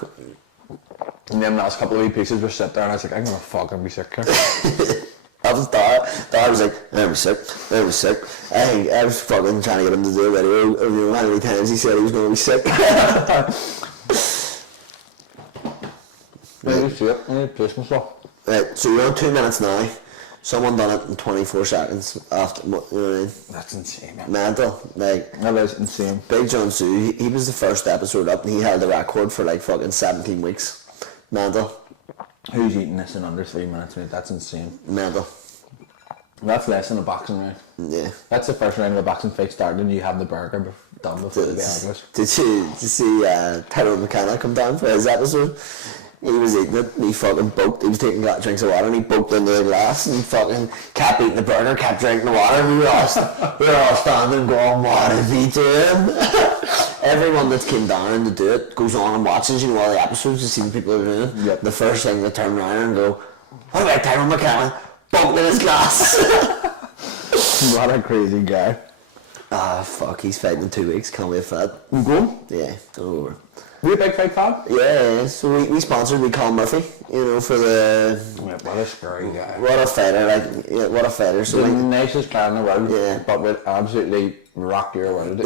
And then the last couple of wee pieces were sit there and I was like, I'm gonna fucking be sick here. I was Dad was like, I was sick. I was fucking trying to get him to do a video, how many times he said he was going to be sick. Yeah, you see it, I need to place myself. Right, so you're on 2 minutes now. Someone done it in 24 seconds after, you know what I mean? That's insane, man. Mental, like. That is insane. Big John Sue, he was the first episode up and he held the record for like fucking 17 weeks. Mental. Who's eating this in under 3 minutes, mate? That's insane. Mental. That's less than a boxing round. Yeah. That's the first round of a boxing fight started and you have the burger done before the bell Did you see Tyrone McKenna come down for his episode? He was eating it and he fucking poked. He was taking drinks of water and he poked into the glass and fucking kept eating the burger, kept drinking the water, and we were all standing going, what is he doing? Everyone that came down to do it goes on and watches, all the episodes to see what people are doing. Yep. The first thing they turn around and go, what about Tyrone McKenna? Poked in his glass. What a crazy guy. Ah, fuck, he's fighting in 2 weeks, can't wait for that. You going? Yeah, over. We a big fight fan? Yeah, so we sponsored with Colin Murphy, for the... Yeah, what a scary guy. What a fighter, what a fighter. So the nicest guy in the world, yeah. but would absolutely rock your world.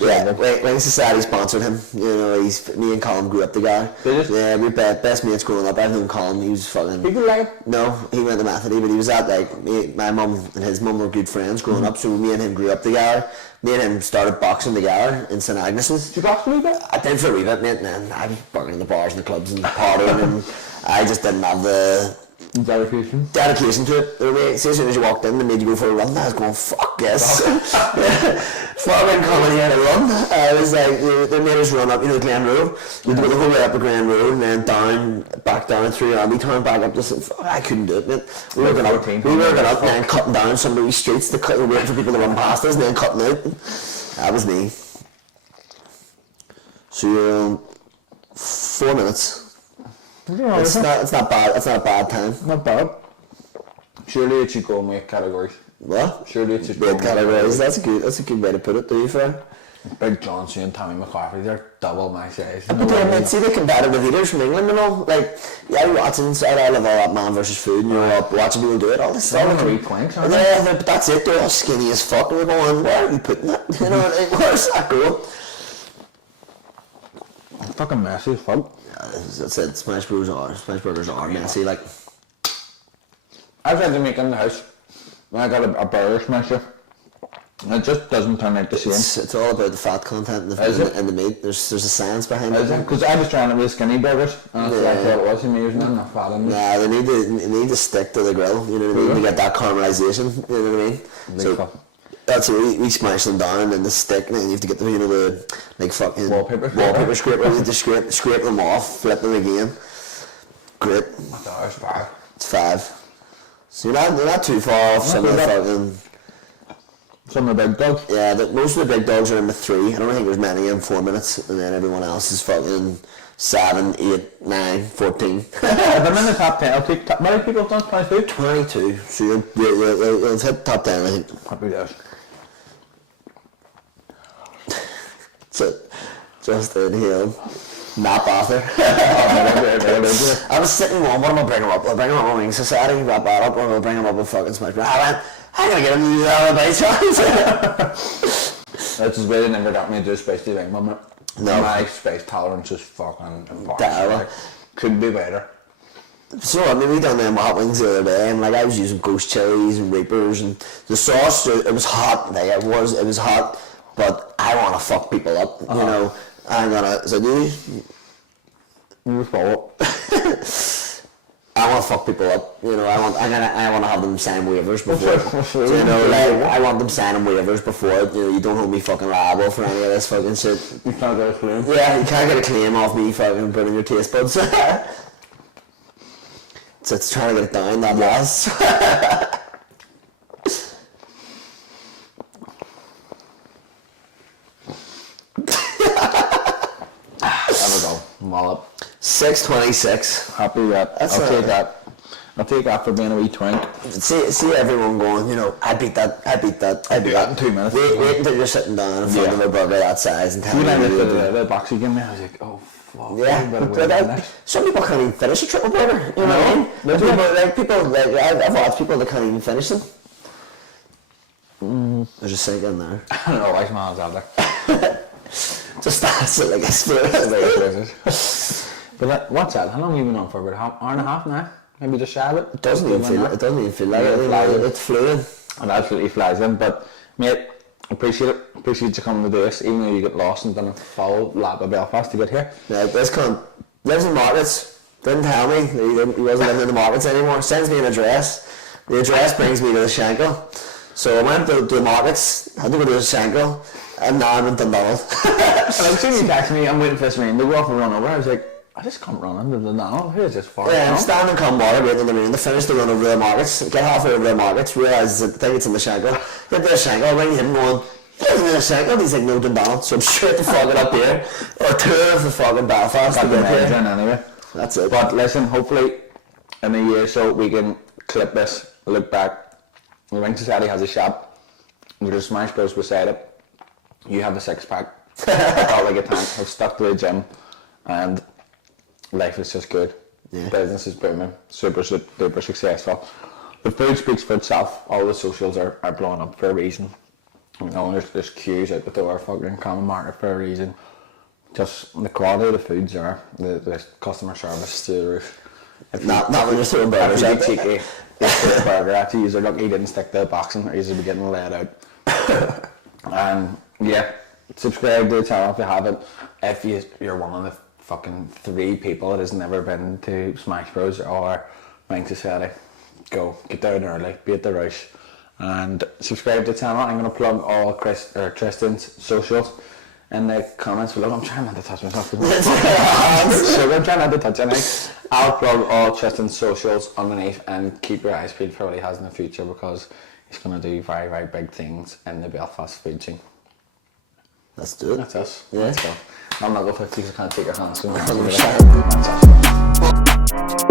Wing Society sponsored him. Me and Colin grew up together. Did you? Yeah, we best mates growing up. I've known Colin. He was fucking. People like him? No, he went to Methody, but he was at my mum and his mum were good friends growing up. So me and him grew up together. Me and him started boxing together in St Agnes's. Did you box a wee bit? I did for a wee bit, mate. And I was working in the bars and the clubs and partying, and I just didn't have the Dedication to it. See, as soon as you walked in, they made you go for a run. I was going, fuck yes. Fucking coming here to run. I was like, they made us run up, Glen Road. You had to go the whole way up to Glen Road and then back down through Abbey Town, back up to fuck, I couldn't do it, man. We were going up and then cutting down some of these streets, waiting for people to run past us and then cutting out. That was me. So you're 4 minutes. It's not bad. It's not a bad time. Not bad. Surely it should go and make categories. What? Surely it should go make categories. That's a good way to put it, to be fair. Big Johnson and Tommy McCarthy, they're double my size. But then, see the competitive leaders from England and all, like, you're watching, I love all that Man versus Food, and you're up watching people do it, all this stuff. But that's it, they're all skinny as fuck, and we're going, where are you putting that? Where's that going? Fucking messy as fuck. That's it, Smash Burgers are messy, like. I tried to make it in the house, and I got a burger smasher. And it just doesn't turn out the same. It's all about the fat content and the meat. There's a science behind it. Because I was trying it with skinny burgers, and that's what I thought it was. And there's not enough fat in it. Nah, they need to stick to the grill. You know what I mean? To get that caramelization. You know what I mean? So that's what we smash them down and then the stick, and then you have to get the like fucking wallpaper scraper. You have to scrape them off, flip them again. Great. It's 5. It's 5. So you're not too far off some of the fucking. Some of the big dogs? Yeah, most of the big dogs are in the 3. I don't think there's many in 4 minutes, and then everyone else is fucking 7, 8, 9, 14. If I'm in the top 10, I'll take how many people have done 22? 22. So you'll hit top 10, I think. Happy days. Just inhale. Nap after. I was sitting on, what am I bringing up? I'll bring him up on Wing Society, wrap that up, or I'll bring him up with fucking Smash. I'm gonna get him to use that by chance. That's just why they never got me to do a spicy thing, moment. No. My spice tolerance is fucking Down. Couldn't be better. So I mean, we done them hot wings the other day, and like I was using ghost chilies and reapers, and the sauce, it was hot. Like it was hot, but I want to fuck people up, you know. I'm gonna. So you follow. I want to fuck people up, you know. I want to have them sign waivers before, you know. Like I want them signing waivers before. You know, you don't hold me fucking liable for any of this fucking shit. You can't get a claim. Yeah, you can't get a claim off me fucking putting your taste buds. So it's trying to get it down, that last. There we go. I'm all up. 6:26. Happy with that. I'll take that. I'll take that for being a wee twink. See everyone going, you know, I beat that in 2 minutes. Wait until you're sitting down in front of a burger that size and telling me the box you gave me, I was like, oh fuck. Yeah, but some people can't even finish a triple burger, you know what I mean? I've watched people that can't even finish them. There's a sink in there. I don't know why my hands out there. Just that's it like a spirit. But what's that? How long have you been on for? About an hour and a half now? Maybe just shy of it? It doesn't even feel like it. It's fluid. It absolutely flies in. But mate, appreciate it. Appreciate you coming to do this, even though you get lost and done a full lap of Belfast to get here. Yeah, this cunt lives in markets. Didn't tell me that he wasn't living in the markets anymore. Sends me an address. The address brings me to the Schenkel. So I went to the markets, had to go to the Schenkel, and now I'm in Dundonald. And as soon as you text me, I'm waiting for this rain to go off and run over. I was like, I just come running to Dundonald. Who is this for? Yeah, I'm standing in Cumwater waiting in the rain to finish the run over the markets, get halfway over the markets, realise I think it's in the Schenkel. Get to the Schenkel, ring him going, he's in the Schenkel. He's like, no, Dundonald. So I'm straight to fucking up here, or tour of the fucking Belfast to get here. Anyway. That's it. But listen, hopefully in a year or so we can clip this, look back. The Ring Society has a shop. With a Smash Bros beside it. You have a 6-pack. I felt like a tank. I've stuck to the gym, and life is just good. Yeah. Business is booming. Super successful. The food speaks for itself. All the socials are blowing up for a reason. You know, there's queues out the door, fucking common market for a reason. Just the quality of the foods are, the customer service through the roof. Not when you're throwing burgers out cheeky. This burger actually, you're lucky he didn't stick to the boxing, or he'd be getting laid out. And yeah, subscribe to the channel if you haven't. If you're one of the fucking 3 people that has never been to Smash Bros or Wine Society. Go, get down early, be at the rush, and subscribe to the channel. I'm going to plug all Tristan's socials in the comments below. I'm trying not to touch myself. So I'm trying not to touch anything. I'll plug all Tristan's socials underneath, and keep your eyes peeled for what he has in the future, because he's going to do very, very big things in the Belfast food scene. Let's do it. That's us. Yeah. Let's go. I'm not going to 50 because I can't take your hands. So I'm sorry. that's us.